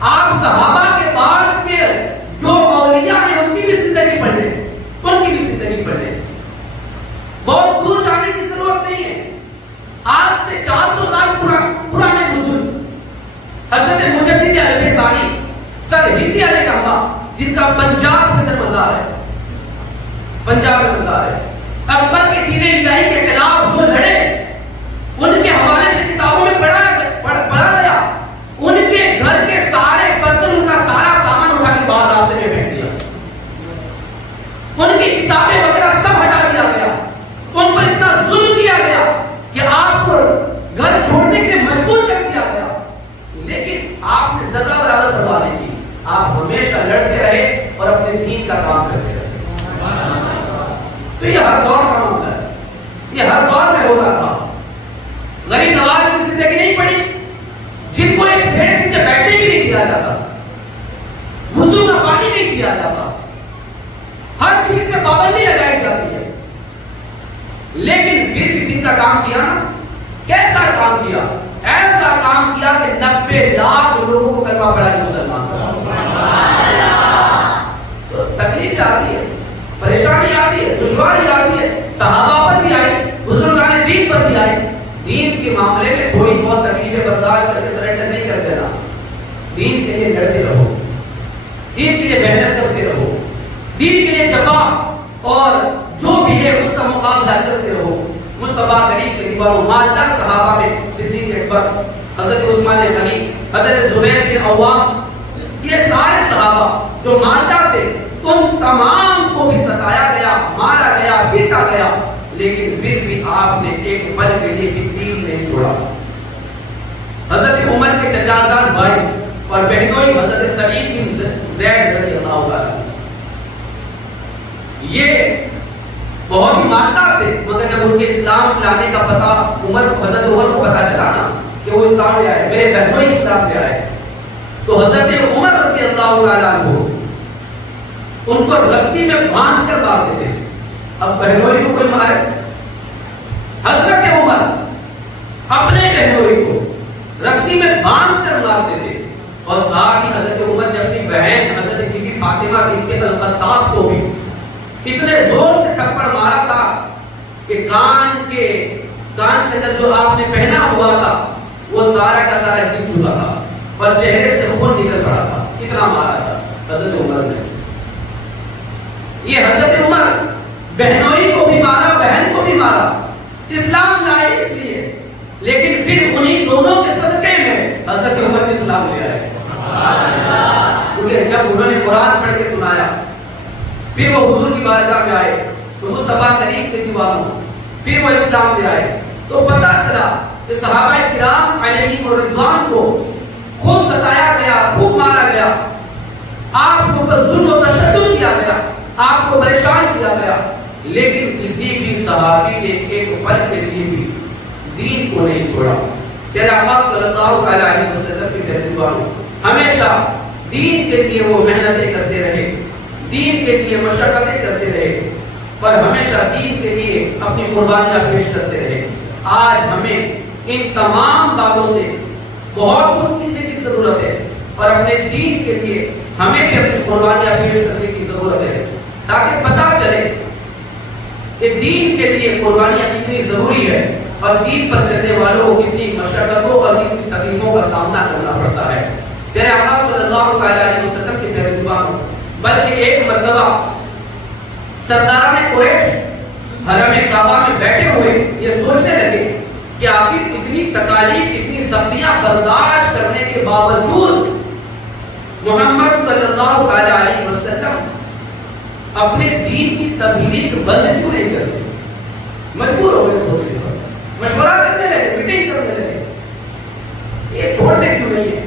آپ صحابہ کے بعد کے جو اولیاء ہیں ان کی بھی زندگی پڑھ لیں، ان کی بھی زندگی پڑھ لیں. بہت دور جانے کی ضرورت نہیں ہے. آج سے 400 سال پرانے بزرگ حضرت مجدد علیہ ثانی سر ہندی علیہ رحمہ، جن کا پنجاب کے اندر مزار ہے، پنجاب میں مزار ہے، اکبر کے دین الہی کے خلاف جو لڑے ان کے حوالے سے کتابوں میں پڑھا گیا. ان کے گھر کے سارے برتن، ان کا سارا سامان اٹھا کے باہر راستے میں پھینک دیا. ان کی کتابیں وغیرہ سب ہٹا دیا گیا. ان پر اتنا ظلم کیا گیا کہ آپ کو گھر چھوڑنے کے لیے مجبور کر دیا گیا. لیکن آپ نے ذرہ برابر پرواہ نہیں کی. آپ ہمیشہ لڑتے رہے اور اپنے دین کا کام کرتے رہے. تو یہ ہر دور کا معاملہ ہے، یہ ہر دور میں ہوتا تھا. غریب نواز کی زندگی نہیں پڑی جن کو ایک پیڑ کے نیچے بیٹھنے بھی نہیں دیا جاتا، وضو کا پانی نہیں دیا جاتا، ہر چیز میں پابندی لگائی جاتی ہے. لیکن پھر بھی دین کا کام کیا نا. کیسا کام کیا؟ ایسا کام کیا کہ 90 لاکھ لوگوں کو کلمہ پڑھا کے مسلمان کیا. تو تکلیف آتی ہے، پریشانی آتی ہے، دشواری آتی ہے. صحابہ پر بھی آئی، بزرگان دین پر بھی آئی. دین کے معاملے میں تھوڑی بہت تکلیفیں برداشت کر کے سرنڈر نہیں کر دینا. دین کے لیے لڑتے رہو، دین کے لیے محنت کرتے رہو، دین کے لیے جفا اور جو بھی ہے اس کا مقابلہ کرتے رہو. مصطفیٰ کریم کے دیوانوں، مالدار صحابہ میں صدیق اکبر، حضرت عثمان غنی، حضرت زبیر بن عوام، یہ سارے صحابہ جو مالدار تھے ان تمام کو بھی ستایا گیا، مارا گیا، پیٹا گیا. لیکن پھر بھی آپ نے ایک پل کے لیے بھی دین نہیں چھوڑا. حضرت عمر کے چچا زاد بھائی اور بہنوئی حضرت سعید بن زید رضی اللہ عنہ، یہ بہت ہی مالدار تھے، مگر جب ان کے اسلام لانے کا پتہ حضرت عمر کو پتا چلا نا کہ وہ اسلام لے آئے، میرے بہنوئی اسلام لے آئے، تو حضرت عمر رضی اللہ تعالیٰ عنہ ان کو رسی میں باندھ کر مارتے تھے۔ اب بہنوئی کو کوئی مارے، حضرت عمر اپنے بہنوئی کو رسی میں باندھ کر مارتے تھے، اور ساتھ ہی حضرت عمر نے اپنی بہن حضرت بی بی فاطمہ بنت الخطاب کو بھی اتنے زور سے تھپڑ مارا تھا کہ کان کے اندر جو آپ نے پہنا ہوا تھا وہ سارا کا سارا گر چکا تھا اور چہرے سے خون نکل پڑا تھا، اتنا مارا تھا حضرت عمر نے۔ یہ حضرت عمر بہنوئی کو بھی مارا، بہن کو بھی مارا، اسلام لائے اس لیے، لیکن پھر انہی دونوں کے صدقے میں حضرت عمر نے اسلام لے آئے، کیونکہ جب انہوں نے قرآن پڑھ کے سنایا، پھر وہ حضور کی بارگاہ میں آئے تو مصطفیٰ کریم کے دیوانوں، پھر وہ اسلام لے آئے، تو پتہ چلا کہ صحابہ کرام علیہم الرضوان کو خوب ستایا گیا، خوب مارا گیا، آپ کو پر ظلم و تشدد کیا گیا، آپ کو پریشان کیا گیا، لیکن کسی بھی صحابی نے ایک پل کے لیے بھی دین کو نہیں چھوڑا۔ پیارے آقا صلی اللہ علیہ وسلم کے پیارے دیوانوں، ہمیشہ دین کے لیے وہ محنتیں کرتے رہے، دین کے لیے مشقتیں کرتے رہے، پر ہمیشہ دین کے لیے اپنی قربانیاں پیش کرتے رہے۔ آج ہمیں ان تمام باتوں سے بہت کچھ سیکھنے کی ضرورت ہے، اور اپنے دین کے لیے ہمیں بھی اپنی قربانیاں پیش کرنے کی ضرورت ہے، تاکہ پتہ چلے کہ دین کے لیے قربانیاں کتنی ضروری ہے، اور دین پر چلنے والوں کو کتنی مشقتوں اور کتنی تکلیفوں کا سامنا کرنا پڑتا ہے۔ پیارے آقا صلی اللہ علیہ وسلم کے پیارے دیوانوں، بلکہ ایک مرتبہ سرداران قریش حرم کعبہ میں بیٹھے ہوئے یہ سوچنے لگے کہ آخر اتنی تکالیف، اتنی سختیاں برداشت کرنے کے باوجود محمد صلی اللہ علیہ وسلم اپنے دین کی تبلیغ بند کیوں نہیں کرتے؟ مجبور ہو گئے سوچنے پر، مشورہ کرنے لگے، میٹنگ کرنے لگے، یہ چھوڑتے کیوں نہیں ہے؟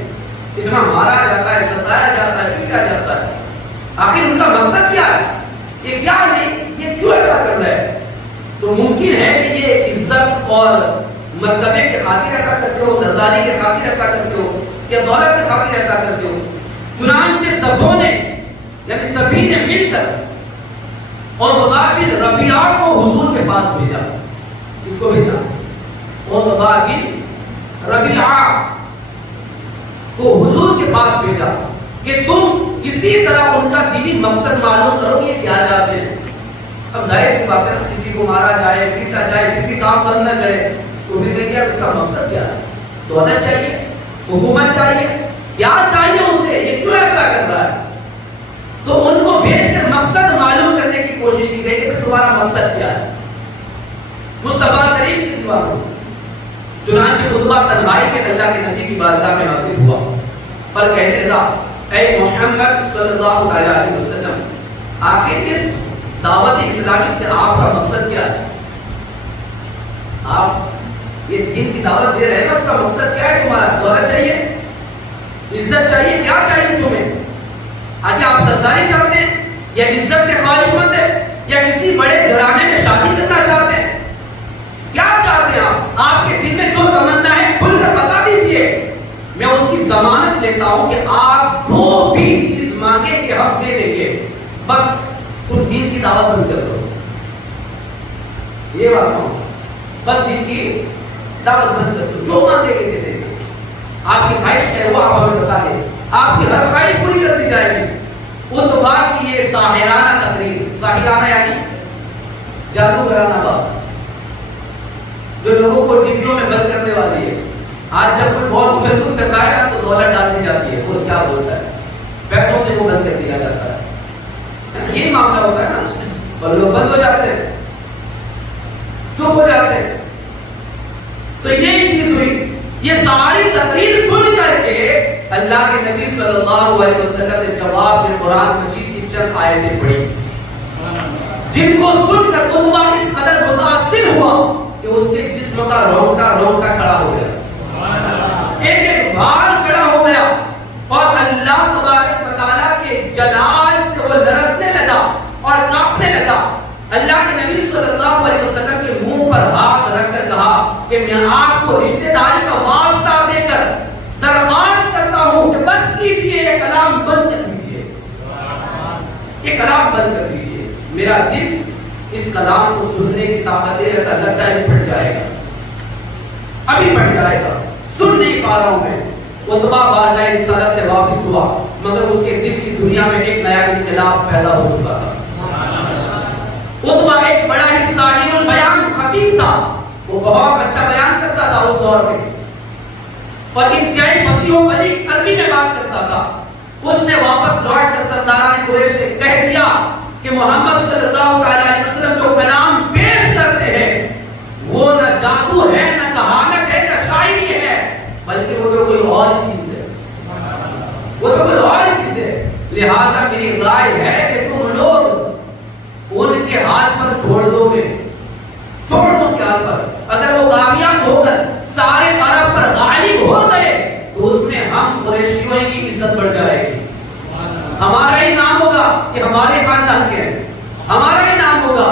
اتنا مارا جاتا ہے، ستایا جاتا ہے، پیٹا جاتا ہے، آخر ان کا مقصد کیا ہے؟ یہ کیا نہیں، یہ کیوں ایسا کر رہا ہے؟ تو ممکن ہے کہ یہ عزت اور مرتبے کے خاطر ایسا کرتے ہو، سرداری کے خاطر ایسا کرتے ہو، یا دولت کے خاطر ایسا کرتے ہو۔ چنانچہ سبوں نے، یعنی سبھی نے مل کر اور بن ربیعہ کو حضور کے پاس بھیجا۔ کس کو بھیجا؟ بن ربیعہ کو حضور کے پاس بھیجا کہ تم کسی طرح ان کا دینی مقصد معلوم کرو کہ یہ کیا چاہتے ہیں۔ اب ظاہر سی بات ہے نا، کسی کو مارا جائے، پیٹا جائے، پھر بھی کام بند نہ کرے تو پھر کہتے ہیں اس کا مقصد کیا ہے؟ دولت چاہیے، حکومت چاہیے، کیا چاہیے اسے؟ یہ کیوں ایسا کر رہا ہے؟ تو ان کو بھیج کر مقصد معلوم کرنے کی کوشش کی گئی کہ تمہارا مقصد کیا ہے۔ مصطفیٰ کریم کے دیوانوں، چنانچہ خطبہ تنہائی میں اللہ کے نبی کی بارگاہ میں حاضر ہوا اور کہنے لگا، اے محمد صلی اللہ علیہ وسلم، آخر اس دعوت اسلامی سے آپ کا مقصد کیا ہے؟ آپ یہ دین کی دعوت دے رہے ہیں نا، اس کا مقصد کیا ہے تمہارا؟ دولت چاہیے، عزت چاہیے، کیا چاہیے تمہیں؟ کیا آپ سرداری چاہتے ہیں، یا عزت کے خواہش مند ہیں، یا کسی بڑے گھرانے میں شادی کرنا چاہتے ہیں؟ کیا چاہتے ہیں آپ؟ آپ کے دل میں جو تمنا ہے کھل کر بتا دیجئے، میں اس کی ضمانت لیتا ہوں کہ آپ جو بھی چیز مانگیں گے ہم دے دیں گے، بس تم دین کی دعوت بند کر دو۔ یہ بات کہوں، بس دین کی دعوت بند کر دو، جو مانگے گے دے دیں گے۔ آپ کی خواہش کیا ہے وہ آپ ہمیں بتا دیں، آپ کی ہر خواہش پوری کر دی جائے گی۔ ان تو بات کی یہ ساحرانہ تقریر، ساحرانہ یعنی جادوگرانہ بات، جو لوگوں کو ڈبیوں میں بند کرنے والی ہے۔ آج جب کوئی بہت اچھل کچھ کرتا ہے نا تو دولت ڈال دی جاتی ہے، وہ کیا بولتا ہے، پیسوں سے وہ بند کر دیا جاتا ہے، یہی معاملہ ہوتا ہے نا، اور لوگ بند ہو جاتے ہیں، چپ ہو جاتے ہیں۔ تو یہی چیز ہوئی، یہ ساری تقریر سن کر کے اللہ کے نبی صلی اللہ علیہ وسلم نے جواب میں قرآن مجید کی چند آیتیں پڑھی، جن کو سن کر قدوہ اس قدر متاثر ہوا کہ اس کے جسم کا رونگٹا کھڑا ہو گیا، ایک بال کھڑا ہو گیا، اور اللہ تبارک و تعالیٰ کے جلال سے وہ لرزنے لگا اور کانپنے لگا کہ میں آپ کو رشتہ داری کا واسطہ دے کر درخواست کرتا ہوں کہ بس کیجئے، یہ کلام بند کر دیجئے، یہ کلام بند کر دیجئے۔ میرا دل اس کلام کو سننے کی طاقت دے رہتا، لگتا ہے پھٹ جائے گا، ابھی پھٹ جائے گا، سن نہیں پا رہا ہوں میں۔ عتبہ بارگاہ رسالت سے واپس ہوا، مگر اس کے دل کی دنیا میں ایک نیا انقلاب پیدا ہو چکا تھا۔ عتبہ ایک بڑا ہی صاحب البیان خطیب تھا، وہ بہت اچھا بیان کرتا تھا اس دور میں، اور انتہائی فصیح و بلیغ عربی میں بات کرتا تھا۔ اس نے واپس لوٹ کر سرداران قریش سے کہہ دیا کہ محمد صلی اللہ علیہ وسلم جو کلام پیش کرتے ہیں وہ نہ جادو ہے، نہ کہانت ہے، نہ شاعری ہے، بلکہ وہ تو کوئی اور چیز ہے، وہ تو کوئی اور چیز ہے۔ لہٰذا میری رائے ہے کہ تم لوگ ان کے ہاتھ پر چھوڑ دو گے، چھوڑ دو کے ہاتھ پر۔ اگر وہ کامیاب ہو کر سارے عرب پر غالب ہو گئے تو اس میں ہم قریشیوں کی عزت بڑھ جائے گی، ہمارا ہی نام ہوگا کہ ہمارے خاندان کے ہیں، ہمارا ہی نام ہوگا،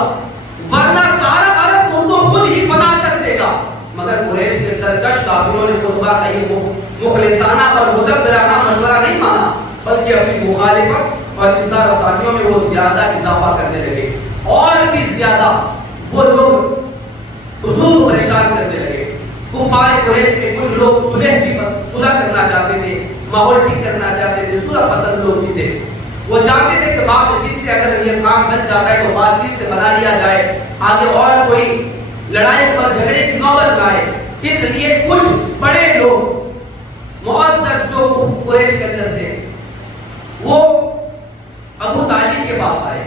ورنہ سارا عرب ان کو خود ہی فنا کر دے گا۔ مگر قریش کے سرکش کافروں نے عتبہ کا یہ مخلصانہ اور مدبرانہ مشورہ نہیں مانا، بلکہ اپنی مخالفت اور انصار ثانیوں میں وہ زیادہ اضافہ کرنے لگے، اور بھی زیادہ وہ لوگ حضور کو پریشان کرنے لگے۔ کفار قریش کے کچھ لوگ صلح کرنا چاہتے تھے، ماحول ٹھیک کرنا چاہتے تھے، صلح پسند لوگ بھی تھے، وہ چاہتے تھے کہ بات چیت سے اگر یہ کام بن جاتا ہے تو بات چیت سے بنا لیا جائے، آگے اور کوئی لڑائی اور جھگڑے کی نوبت نہ آئے۔ اس لیے کچھ بڑے لوگ معزز جو قریش کے اندر تھے وہ ابو طالب کے پاس آئے،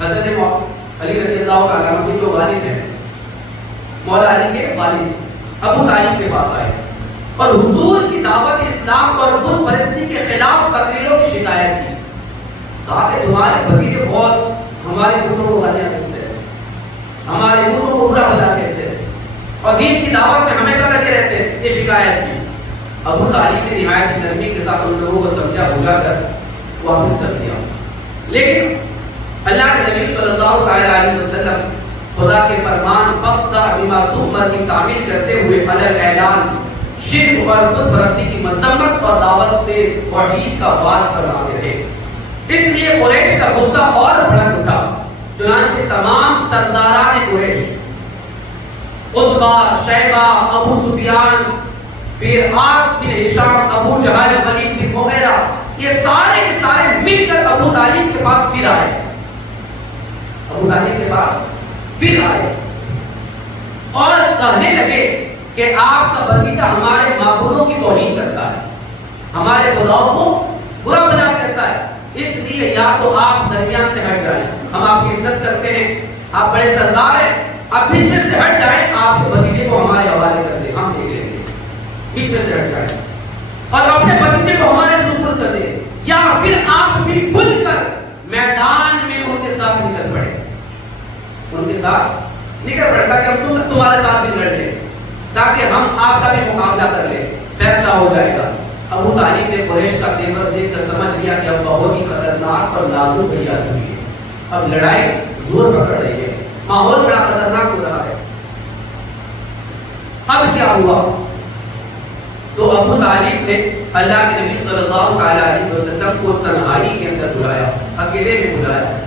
حضرت علی رضی اللہ عنہ کے جو والد ہیں، مولا علی کے والد ابو طالب کے پاس آئے اور حضور کی دعوت اسلام اور بت پرستی کے خلاف تقریروں کی شکایت کی۔ کہا کہ تمہارے بھتیجے بہت ہمارے بتوں کو گالیاں دیتے ہیں، ہمارے بتوں کو برا بھلا کہتے ہیں اور دین کی دعوت میں ہمیشہ لگے رہتے ہیں، یہ شکایت کی۔ ابو طالب نے نہایت نرمی کے ساتھ ان لوگوں کو سمجھا بجھا کر واپس کر دیا، لیکن اللہ کے نبی صلی اللہ علیہ وسلم خدا کے فرمان فَاصْدَعْ بِمَا تُؤْمَرُ کی تعمیل کرتے ہوئے علی اعلان شرک اور بت پرستی کی مذمت اور دعوت توحید کا باز فرماتے رہے۔ اس لیے قریش کا غصہ اور بھڑک اٹھا، چنانچہ تمام سرداران قریش، عتبہ، شیبہ، ابو سفیان، پھر عاص بن ہشام، ابو جہل، ولید بن مغیرہ، یہ سارے کے سارے مل کر ابو طالب کے پاس پھر آئے، ابو طالب کے پاس پھر آئے اور کہنے لگے کہ آپ کا بھتیجا ہمارے معبودوں کی توہین کرتا ہے، ہمارے خداؤں کو برا بھلا کرتا ہے، اس لیے یا تو آپ درمیان سے ہٹ جائیں، ہم آپ کی عزت کرتے ہیں، آپ بڑے سردار ہیں، آپ بیچ میں سے ہٹ جائیں، آپ کے بھتیجے کو ہمارے حوالے کر دیں، ہم دیکھ لیں گے، بیچ میں سے ہٹ جائیں اور اپنے بھتیجے کو ہمارے سپرد کر دیں، یا پھر آپ بھی کھل کر میدان میں ان کے ساتھ نکل پڑے، ان کے ساتھ نکل پڑے تاکہ ہم تمہارے ساتھ بھی لڑ لیں، تاکہ ہم آپ کا بھی مقابلہ کر لیں، فیصلہ ہو جائے گا۔ ابو طالب نے قریش کا تیور دیکھ کر سمجھ لیا کہ اب بہت ہی خطرناک اور نازک گھڑی آ چکی ہے، اب لڑائی زور پکڑ رہی ہے، ماحول بڑا خطرناک ہو رہا ہے۔ اب کیا ہوا؟ تو ابو طالب نے اللہ کے نبی صلی اللہ علیہ وسلم کو تنہائی کے اندر بلایا، اکیلے میں بلایا،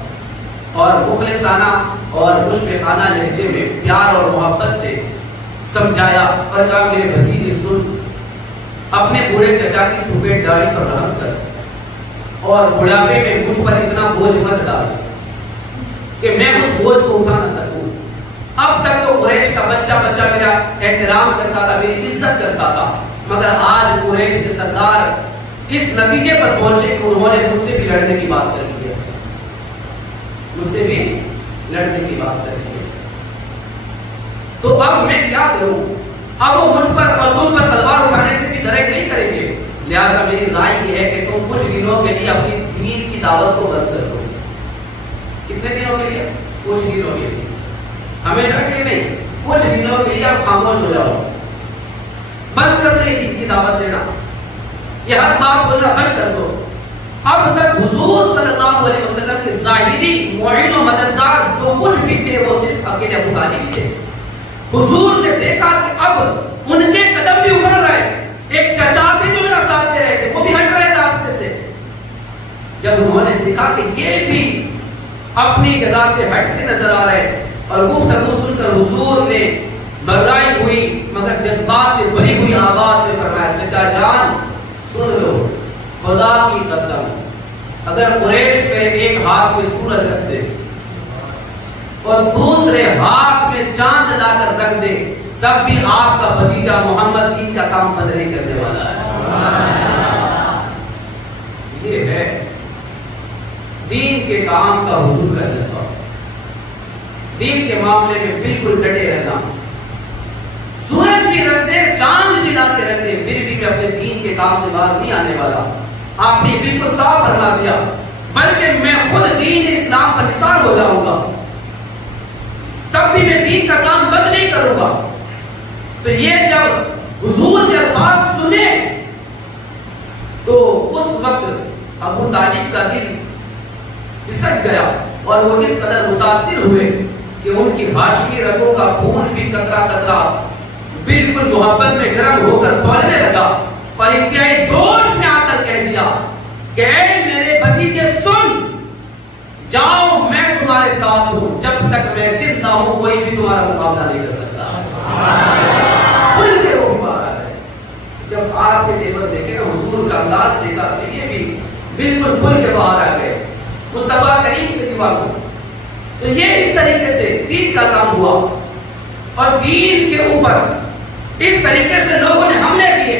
اور مخلصانہ اور مشفقانہ لہجے میں پیار اور محبت سے سمجھایا اور کہا میرے بھتیجے سن، اپنے بوڑھے چچا کی سفید داڑھی پر رحم کر اور بڑھاپے میں مجھ پر اتنا بوجھ مت ڈال کہ میں اس بوجھ کو اٹھا نہ سکوں۔ اب تک تو قریش کا بچہ بچہ میرا احترام کرتا تھا، میری عزت کرتا تھا، مگر آج قریش کے سردار اس نتیجے پر پہنچے کہ انہوں نے مجھ سے بھی لڑنے کی بات کر لی ہے، مجھ سے بھی لڑنے کی بات کر لی ہے، تو اب میں کیا کروں؟ اب وہ مجھ پر اور تم پر تلوار اٹھانے سے بھی درک نہیں کریں گے، لہٰذا میری رائے یہ ہے کہ تم کچھ دنوں کے لیے اپنی دین کی دعوت کو بند کر دو۔ کتنے دنوں کے لیے؟ کچھ دنوں کے لیے، ہمیشہ کے لیے نہیں، کچھ دنوں کے لیے آپ خاموش ہو جاؤ، بند کر دو یہ دین کی دعوت دینا، یہ حق بات بولنا بند کر دو۔ اب تک حضور صلی اللہ علیہ وسلم کے ظاہری معین و مددگار جو کچھ بھی تھے وہ صرف اکیلے ابو طالب ہی تھے، حضور نے دیکھا کہ اب ان کے قدم بھی اکھڑ رہے ہیں. ایک چچا تھے جو میرا ساتھ دے رہے تھے, وہ بھی ہٹ رہے راستے سے. جب انہوں نے دیکھا کہ یہ بھی اپنی جگہ سے ہٹتے نظر آ رہے اور گفتگو سن کر حضور نے گھبرائی ہوئی مگر جذبات سے بھری ہوئی آواز میں فرمایا, چچا جان سن لو, خدا کی قسم اگر قریش میں ایک ہاتھ میں سورج رکھ دے اور دوسرے ہاتھ میں چاند لا کر رکھ دے تب بھی آپ کا بھتیجا محمد دین کا کام بند نہیں کرنے والا ہے. یہ ہے دین کے کام کا حضور کا جذبہ. دین کے معاملے میں بالکل ڈٹے رہنا. سورج بھی رکھ دے, چاند بھی لا کے رکھ دے, پھر بھی میں اپنے دین کے کام سے باز نہیں آنے والا. آپ نے بالکل صاف فرما دیا, بلکہ میں خود دین اسلام کا نثار ہو جاؤں گا, تب بھی میں دین کا کام بند نہیں کروں گا. تو یہ جب حضور کے الفاظ سنے تو اس وقت ابو طالب کا دل پھسک گیا اور وہ اس قدر متاثر ہوئے کہ ان کی ہاشمی رگوں کا خون بھی قطرہ قطرہ بالکل محبت میں گرم ہو کر کھولنے لگا اور انتہائی جوش میں آ کر کہہ دیا کہ اے میرے بھتیجے سن, جاؤ میں تمہارے ساتھ ہوں, جب تک میں زندہ ہوں کوئی بھی تمہارا مقابلہ نہیں کر سکتا. کھل کے وہ بات ہے. جب آپ کے تیور دیکھے نا, حضور کا انداز دیکھا تو یہ بھی بالکل کھل کے باہر آ گئے مصطفیٰ کریم کے دیوار کو. تو یہ اس طریقے سے دین کا کام ہوا اور دین کے اوپر اس طریقے سے لوگوں نے حملے کیے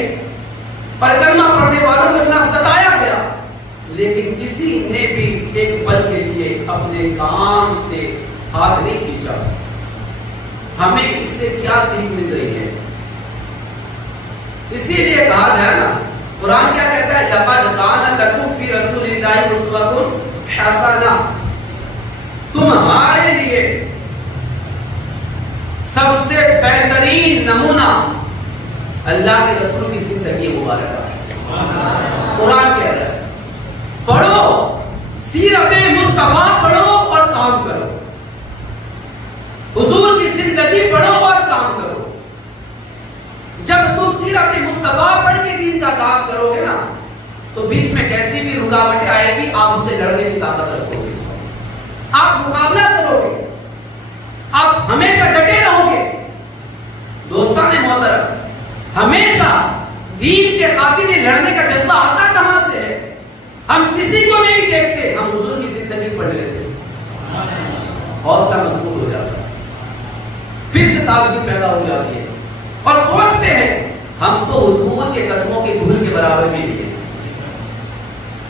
اور کلمہ پڑھنے والوں کو اتنا ستایا گیا, لیکن کسی نے بھی ایک پل کے لیے اپنے کام سے ہاتھ نہیں کھینچا. ہمیں اس سے کیا سیکھ مل رہی ہے؟ اسی لیے کہا گیا نا, قرآن کیا کہتا ہے, لقد کان لکم فی رسول اللہ اسوۃ حسنہ, تمہارے لیے سب سے بہترین نمونہ اللہ کے رسول کی زندگی مبارکہ ہے. قرآن کہہ رہا ہے پڑھو, سیرت مصطفیٰ پڑھو اور کام کرو, حضور کی زندگی پڑھو اور کام کرو. جب تم سیرت مصطفیٰ پڑھ کے دین کا کام کرو گے نا تو بیچ میں کیسی بھی رکاوٹیں آئے گی آپ اس سے لڑنے کی طاقت رکھو گے, آپ مقابلہ کرو گے, آپ ہمیشہ ڈٹے رہو گے. دوستان محترم, ہمیشہ دین کے خاطر لڑنے کا جذبہ آتا کہاں سے ہے؟ ہم کسی کو نہیں دیکھتے, ہم حضور کی زندگی پڑھ لیتے, حوصلہ مضبوط ہو جاتا ہے, پھر سے تازگی پیدا ہو جاتی ہے اور سوچتے ہیں ہم تو حضور کے قدموں کے دھول کے برابر بھی نہیں ہیں,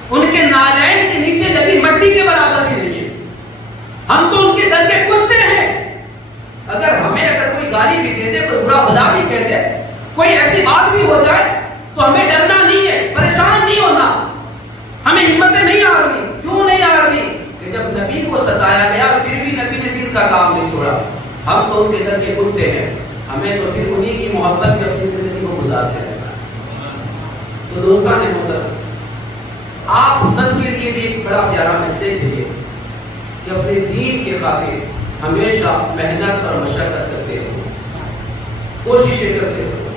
ان کے نالین کے نیچے لگی مٹی کے برابر بھی نہیں ہے, ہم تو ان کے در کے کتے ہیں. اگر کوئی گالی بھی دے دے, کوئی برا بھلا بھی کہہ دے, کوئی ایسی بات بھی ہو جائے تو ہمیں ڈرنا نہیں ہے, پریشان نہیں ہونا, ہمیں ہمتیں نہیں آ رہی. کیوں نہیں آ رہی؟ کہ جب نبی کو ستایا گیا پھر بھی نبی نے دین کا کام نہیں چھوڑا. ہم تو ان کے در کے کتے ہیں, ہمیں تو پھر انہی کی محبت میں اپنی زندگی کو گزارتے رہنا. تو دوستان محترم, آپ سب کے لیے بھی ایک بڑا پیارا میسج ہے کہ اپنے دین کے خاطر ہمیشہ محنت اور مشقت کرتے رہو, کوششیں کرتے رہو,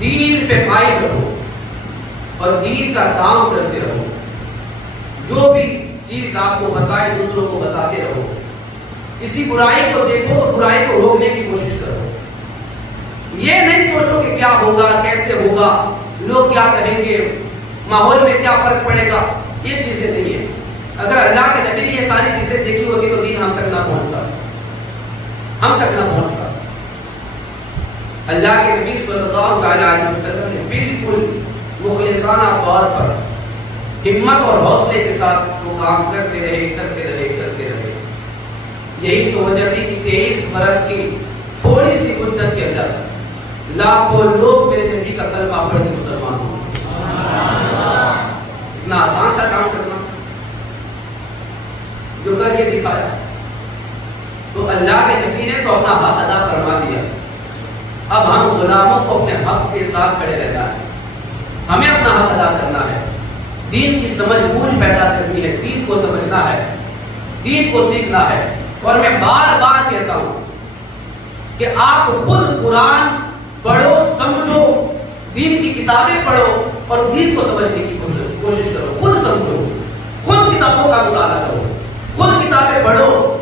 دین پہ قائم رہو اور دین کا کام کرتے رہو. جو بھی چیز آپ کو بتائے دوسروں کو بتاتے رہو. کسی برائی کو دیکھو اور برائی کو روکنے کی کوشش کرو. یہ نہیں سوچو کہ کیا ہوگا, کیسے ہوگا, لوگ کیا کہیں گے, ماحول میں کیا فرق پڑے گا. یہ چیزیں نہیں ہیں. اگر اللہ کے نبی نے یہ ساری چیزیں دیکھی ہوتی تو دین ہم تک نہ پہنچتا, ہم تک نہ پہنچتا. اللہ کے نبی صلی اللہ علیہ وسلم نے بالکل مخلصانہ طور پر ہمت اور حوصلے کے ساتھ وہ کام کرتے رہے. یہی تو وجہ تھی کہ 23 برس کی تھوڑی سی مدت کے اندر لاکھوں لوگ میرے نبی کا کلمہ پڑھ کے مسلمان ہوئے. اتنا آسان تھا کام کرنا, جو کر کے دکھایا. تو اللہ کے نبی نے تو اپنا حق ادا فرما دیا. اب ہم غلاموں کو اپنے حق کے ساتھ کھڑے رہنا ہے, ہمیں اپنا حق ادا کرنا ہے, دین کی سمجھ بوجھ پیدا کرنی ہے, دین کو سمجھنا ہے, دین کو سیکھنا ہے. اور میں بار بار کہتا ہوں کہ آپ خود قرآن پڑھو، سمجھو، دین کی کتابیں پڑھو اور دین کو سمجھنے کی کوشش کرو. خود سمجھو، خود کتابوں کا مطالعہ کرو، خود کتابیں پڑھو.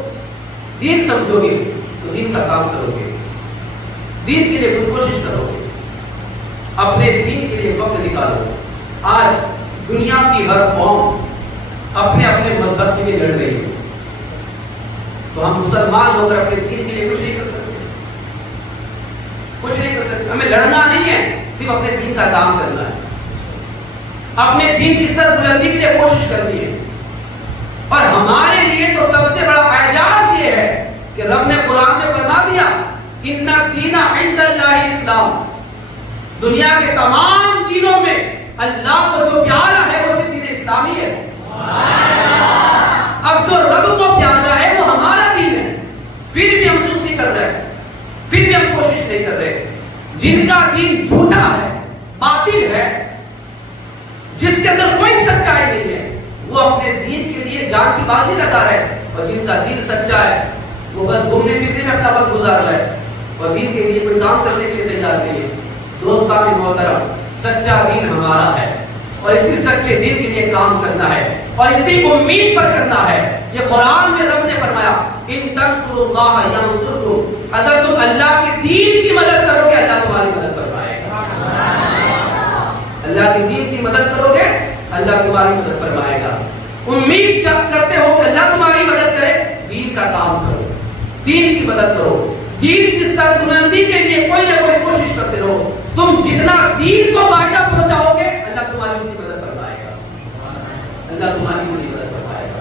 دین سمجھو گے تو دین کا کام کرو گے، دین کے لیے کچھ کوشش کرو گے، اپنے دین کے لیے وقت نکالو. آج دنیا کی ہر قوم اپنے اپنے مذہب کے لیے لڑ رہی ہے، تو ہم مسلمان ہو کر اپنے دین کے لیے کچھ نہیں کر سکتے، کچھ نہیں کر سکتے. ہمیں لڑنا نہیں ہے، صرف اپنے دین کا کام کرنا ہے، اپنے دین کی سربلندی کے لیے کوشش کرنی ہے. اور ہمارے لیے تو سب سے بڑا اعجاز یہ ہے کہ رب نے قرآن میں فرما دیا ان الدین عند اللہ اسلام. دنیا کے تمام دینوں میں اللہ کو جو پیارا ہے وہ صرف دین اسلامی ہے. اب جو رب کو پیارا ہے وہ ہمارا دین ہے، پھر بھی ہم سستی کر رہے ہیں، پھر بھی ہم کوشش نہیں کر رہے. جن کا دین جھوٹا ہے، باطل ہے، جس کے اندر کوئی سچائی نہیں ہے، وہ اپنے دین کے لیے جان کی بازی لگا رہے ہیں. اور جن کا دین سچا ہے وہ بس گھومنے پھرنے میں اپنا وقت گزار رہا ہے اور دین کے لیے کوئی کام کرنے کے لیے تیار نہیں ہے. دوستان محترم، سچا دین ہمارا ہے اور اسی سچے دین کے لیے کام کرنا ہے اور اسی امید پر کرنا ہے. یہ قرآن میں رب نے فرمایا ان تنصروا اللہ ینصرکم، اگر تم اللہ کے دین کی مدد کرو گے اللہ تمہاری مدد فرمائے گا. اللہ کے دین کی مدد کرو گے اللہ تمہاری مدد فرمائے گا. امید کرتے ہو کہ اللہ تمہاری مدد کرے، دین کا کام کرو، دین کی مدد کرو، دین کی سربلندی کے لیے کوئی نہ کوئی کوشش کرتے رہو. تم جتنا دین کو فائدہ پہنچاؤ گے اللہ تمہاری مدد فرمائے گا، اللہ تمہاری مدد فرمائے گا.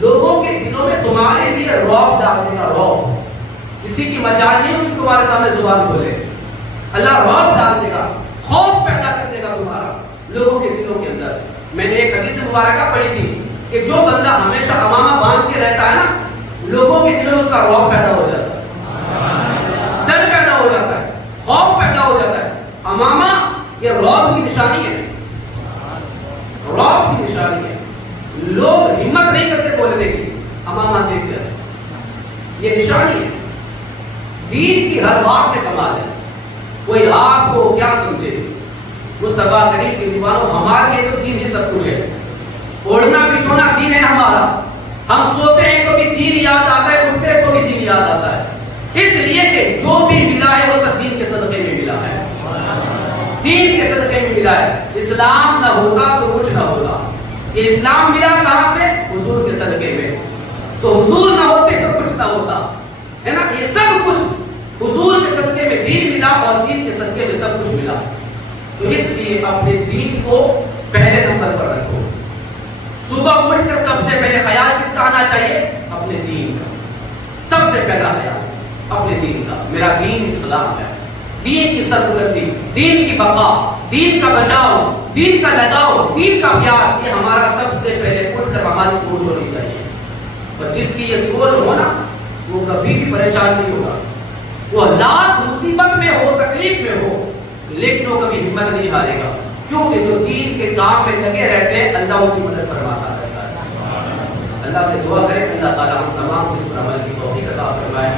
لوگوں کے دلوں میں تمہارے لیے رعب ڈالنے کا، رعب، کسی کی مجال نہیں ہوگی تمہارے سامنے زبان کھولے. اللہ رعب ڈالنے کا، خوف پیدا کرنے کا تمہارا لوگوں کے دلوں کے اندر. میں نے ایک حدیث مبارکہ پڑھی تھی کہ جو بندہ ہمیشہ امامہ باندھ کے رہتا ہے نا، لوگوں کے دلوں میں اس کا رعب پیدا ہو جاتا ہے، ڈر پیدا ہو جاتا ہے، خوف پیدا ہو جاتا ہے. امامہ یہ رعب کی نشانی ہے، رعب کی نشانی ہے. لوگ ہمت نہیں کرتے بولنے کی امامہ دیکھ کر، یہ نشانی ہے. دین کی ہر بات میں کمال ہے. کوئی آپ کو کیا سمجھے، مصطفیٰ کریم کے دیوانوں، ہمارے لیے تو دین ہی سب کچھ ہے. اوڑھنا بچھونا دین ہے ہمارا. ہم سوتے ہیں تو بھی دین یاد آتا ہے، اٹھتے ہیں تو بھی دین یاد آتا ہے. اس لیے کہ جو بھی ملا ہے وہ سب دین کے صدقے میں ملا ہے، دین کے صدقے میں ملا ہے. اسلام نہ ہوگا تو کچھ نہ ہوگا. یہ اسلام ملا کہاں سے؟ حضور کے صدقے میں. تو حضور نہ ہوتے تو کچھ نہ ہوتا ہے نا. یہ سب کچھ حضور کے صدقے میں دین ملا اور دین کے صدقے میں سب کچھ ملا. تو اس لیے اپنے دین کو پہلے نمبر پر رکھو. صبح اٹھ کر سب سے پہلے خیال کس کا آنا چاہیے؟ اپنے دین کا. سب سے پہلا خیال اپنے دین کا. میرا دین اسلام ہے. دین کی سربلندی، دین کی بقا، دین کا بچاؤ، دین کا لگاؤ، دین کا پیار، یہ ہمارا سب سے پہلے اٹھ کر ہماری سوچ ہونی چاہیے. اور جس کی یہ سوچ ہو نا وہ کبھی بھی پریشان نہیں ہوگا. وہ لاکھ مصیبت میں ہو، تکلیف میں ہو، لیکن وہ کبھی ہمت نہیں ہارے گا. کیونکہ جو دین کے کام میں لگے رہتے ہیں اللہ ان کی مدد فرماتا رہتا ہے. اللہ سے دعا کریں اللہ تعالیٰ ہم تمام اس پر عمل کی توفیق عطا فرمائے.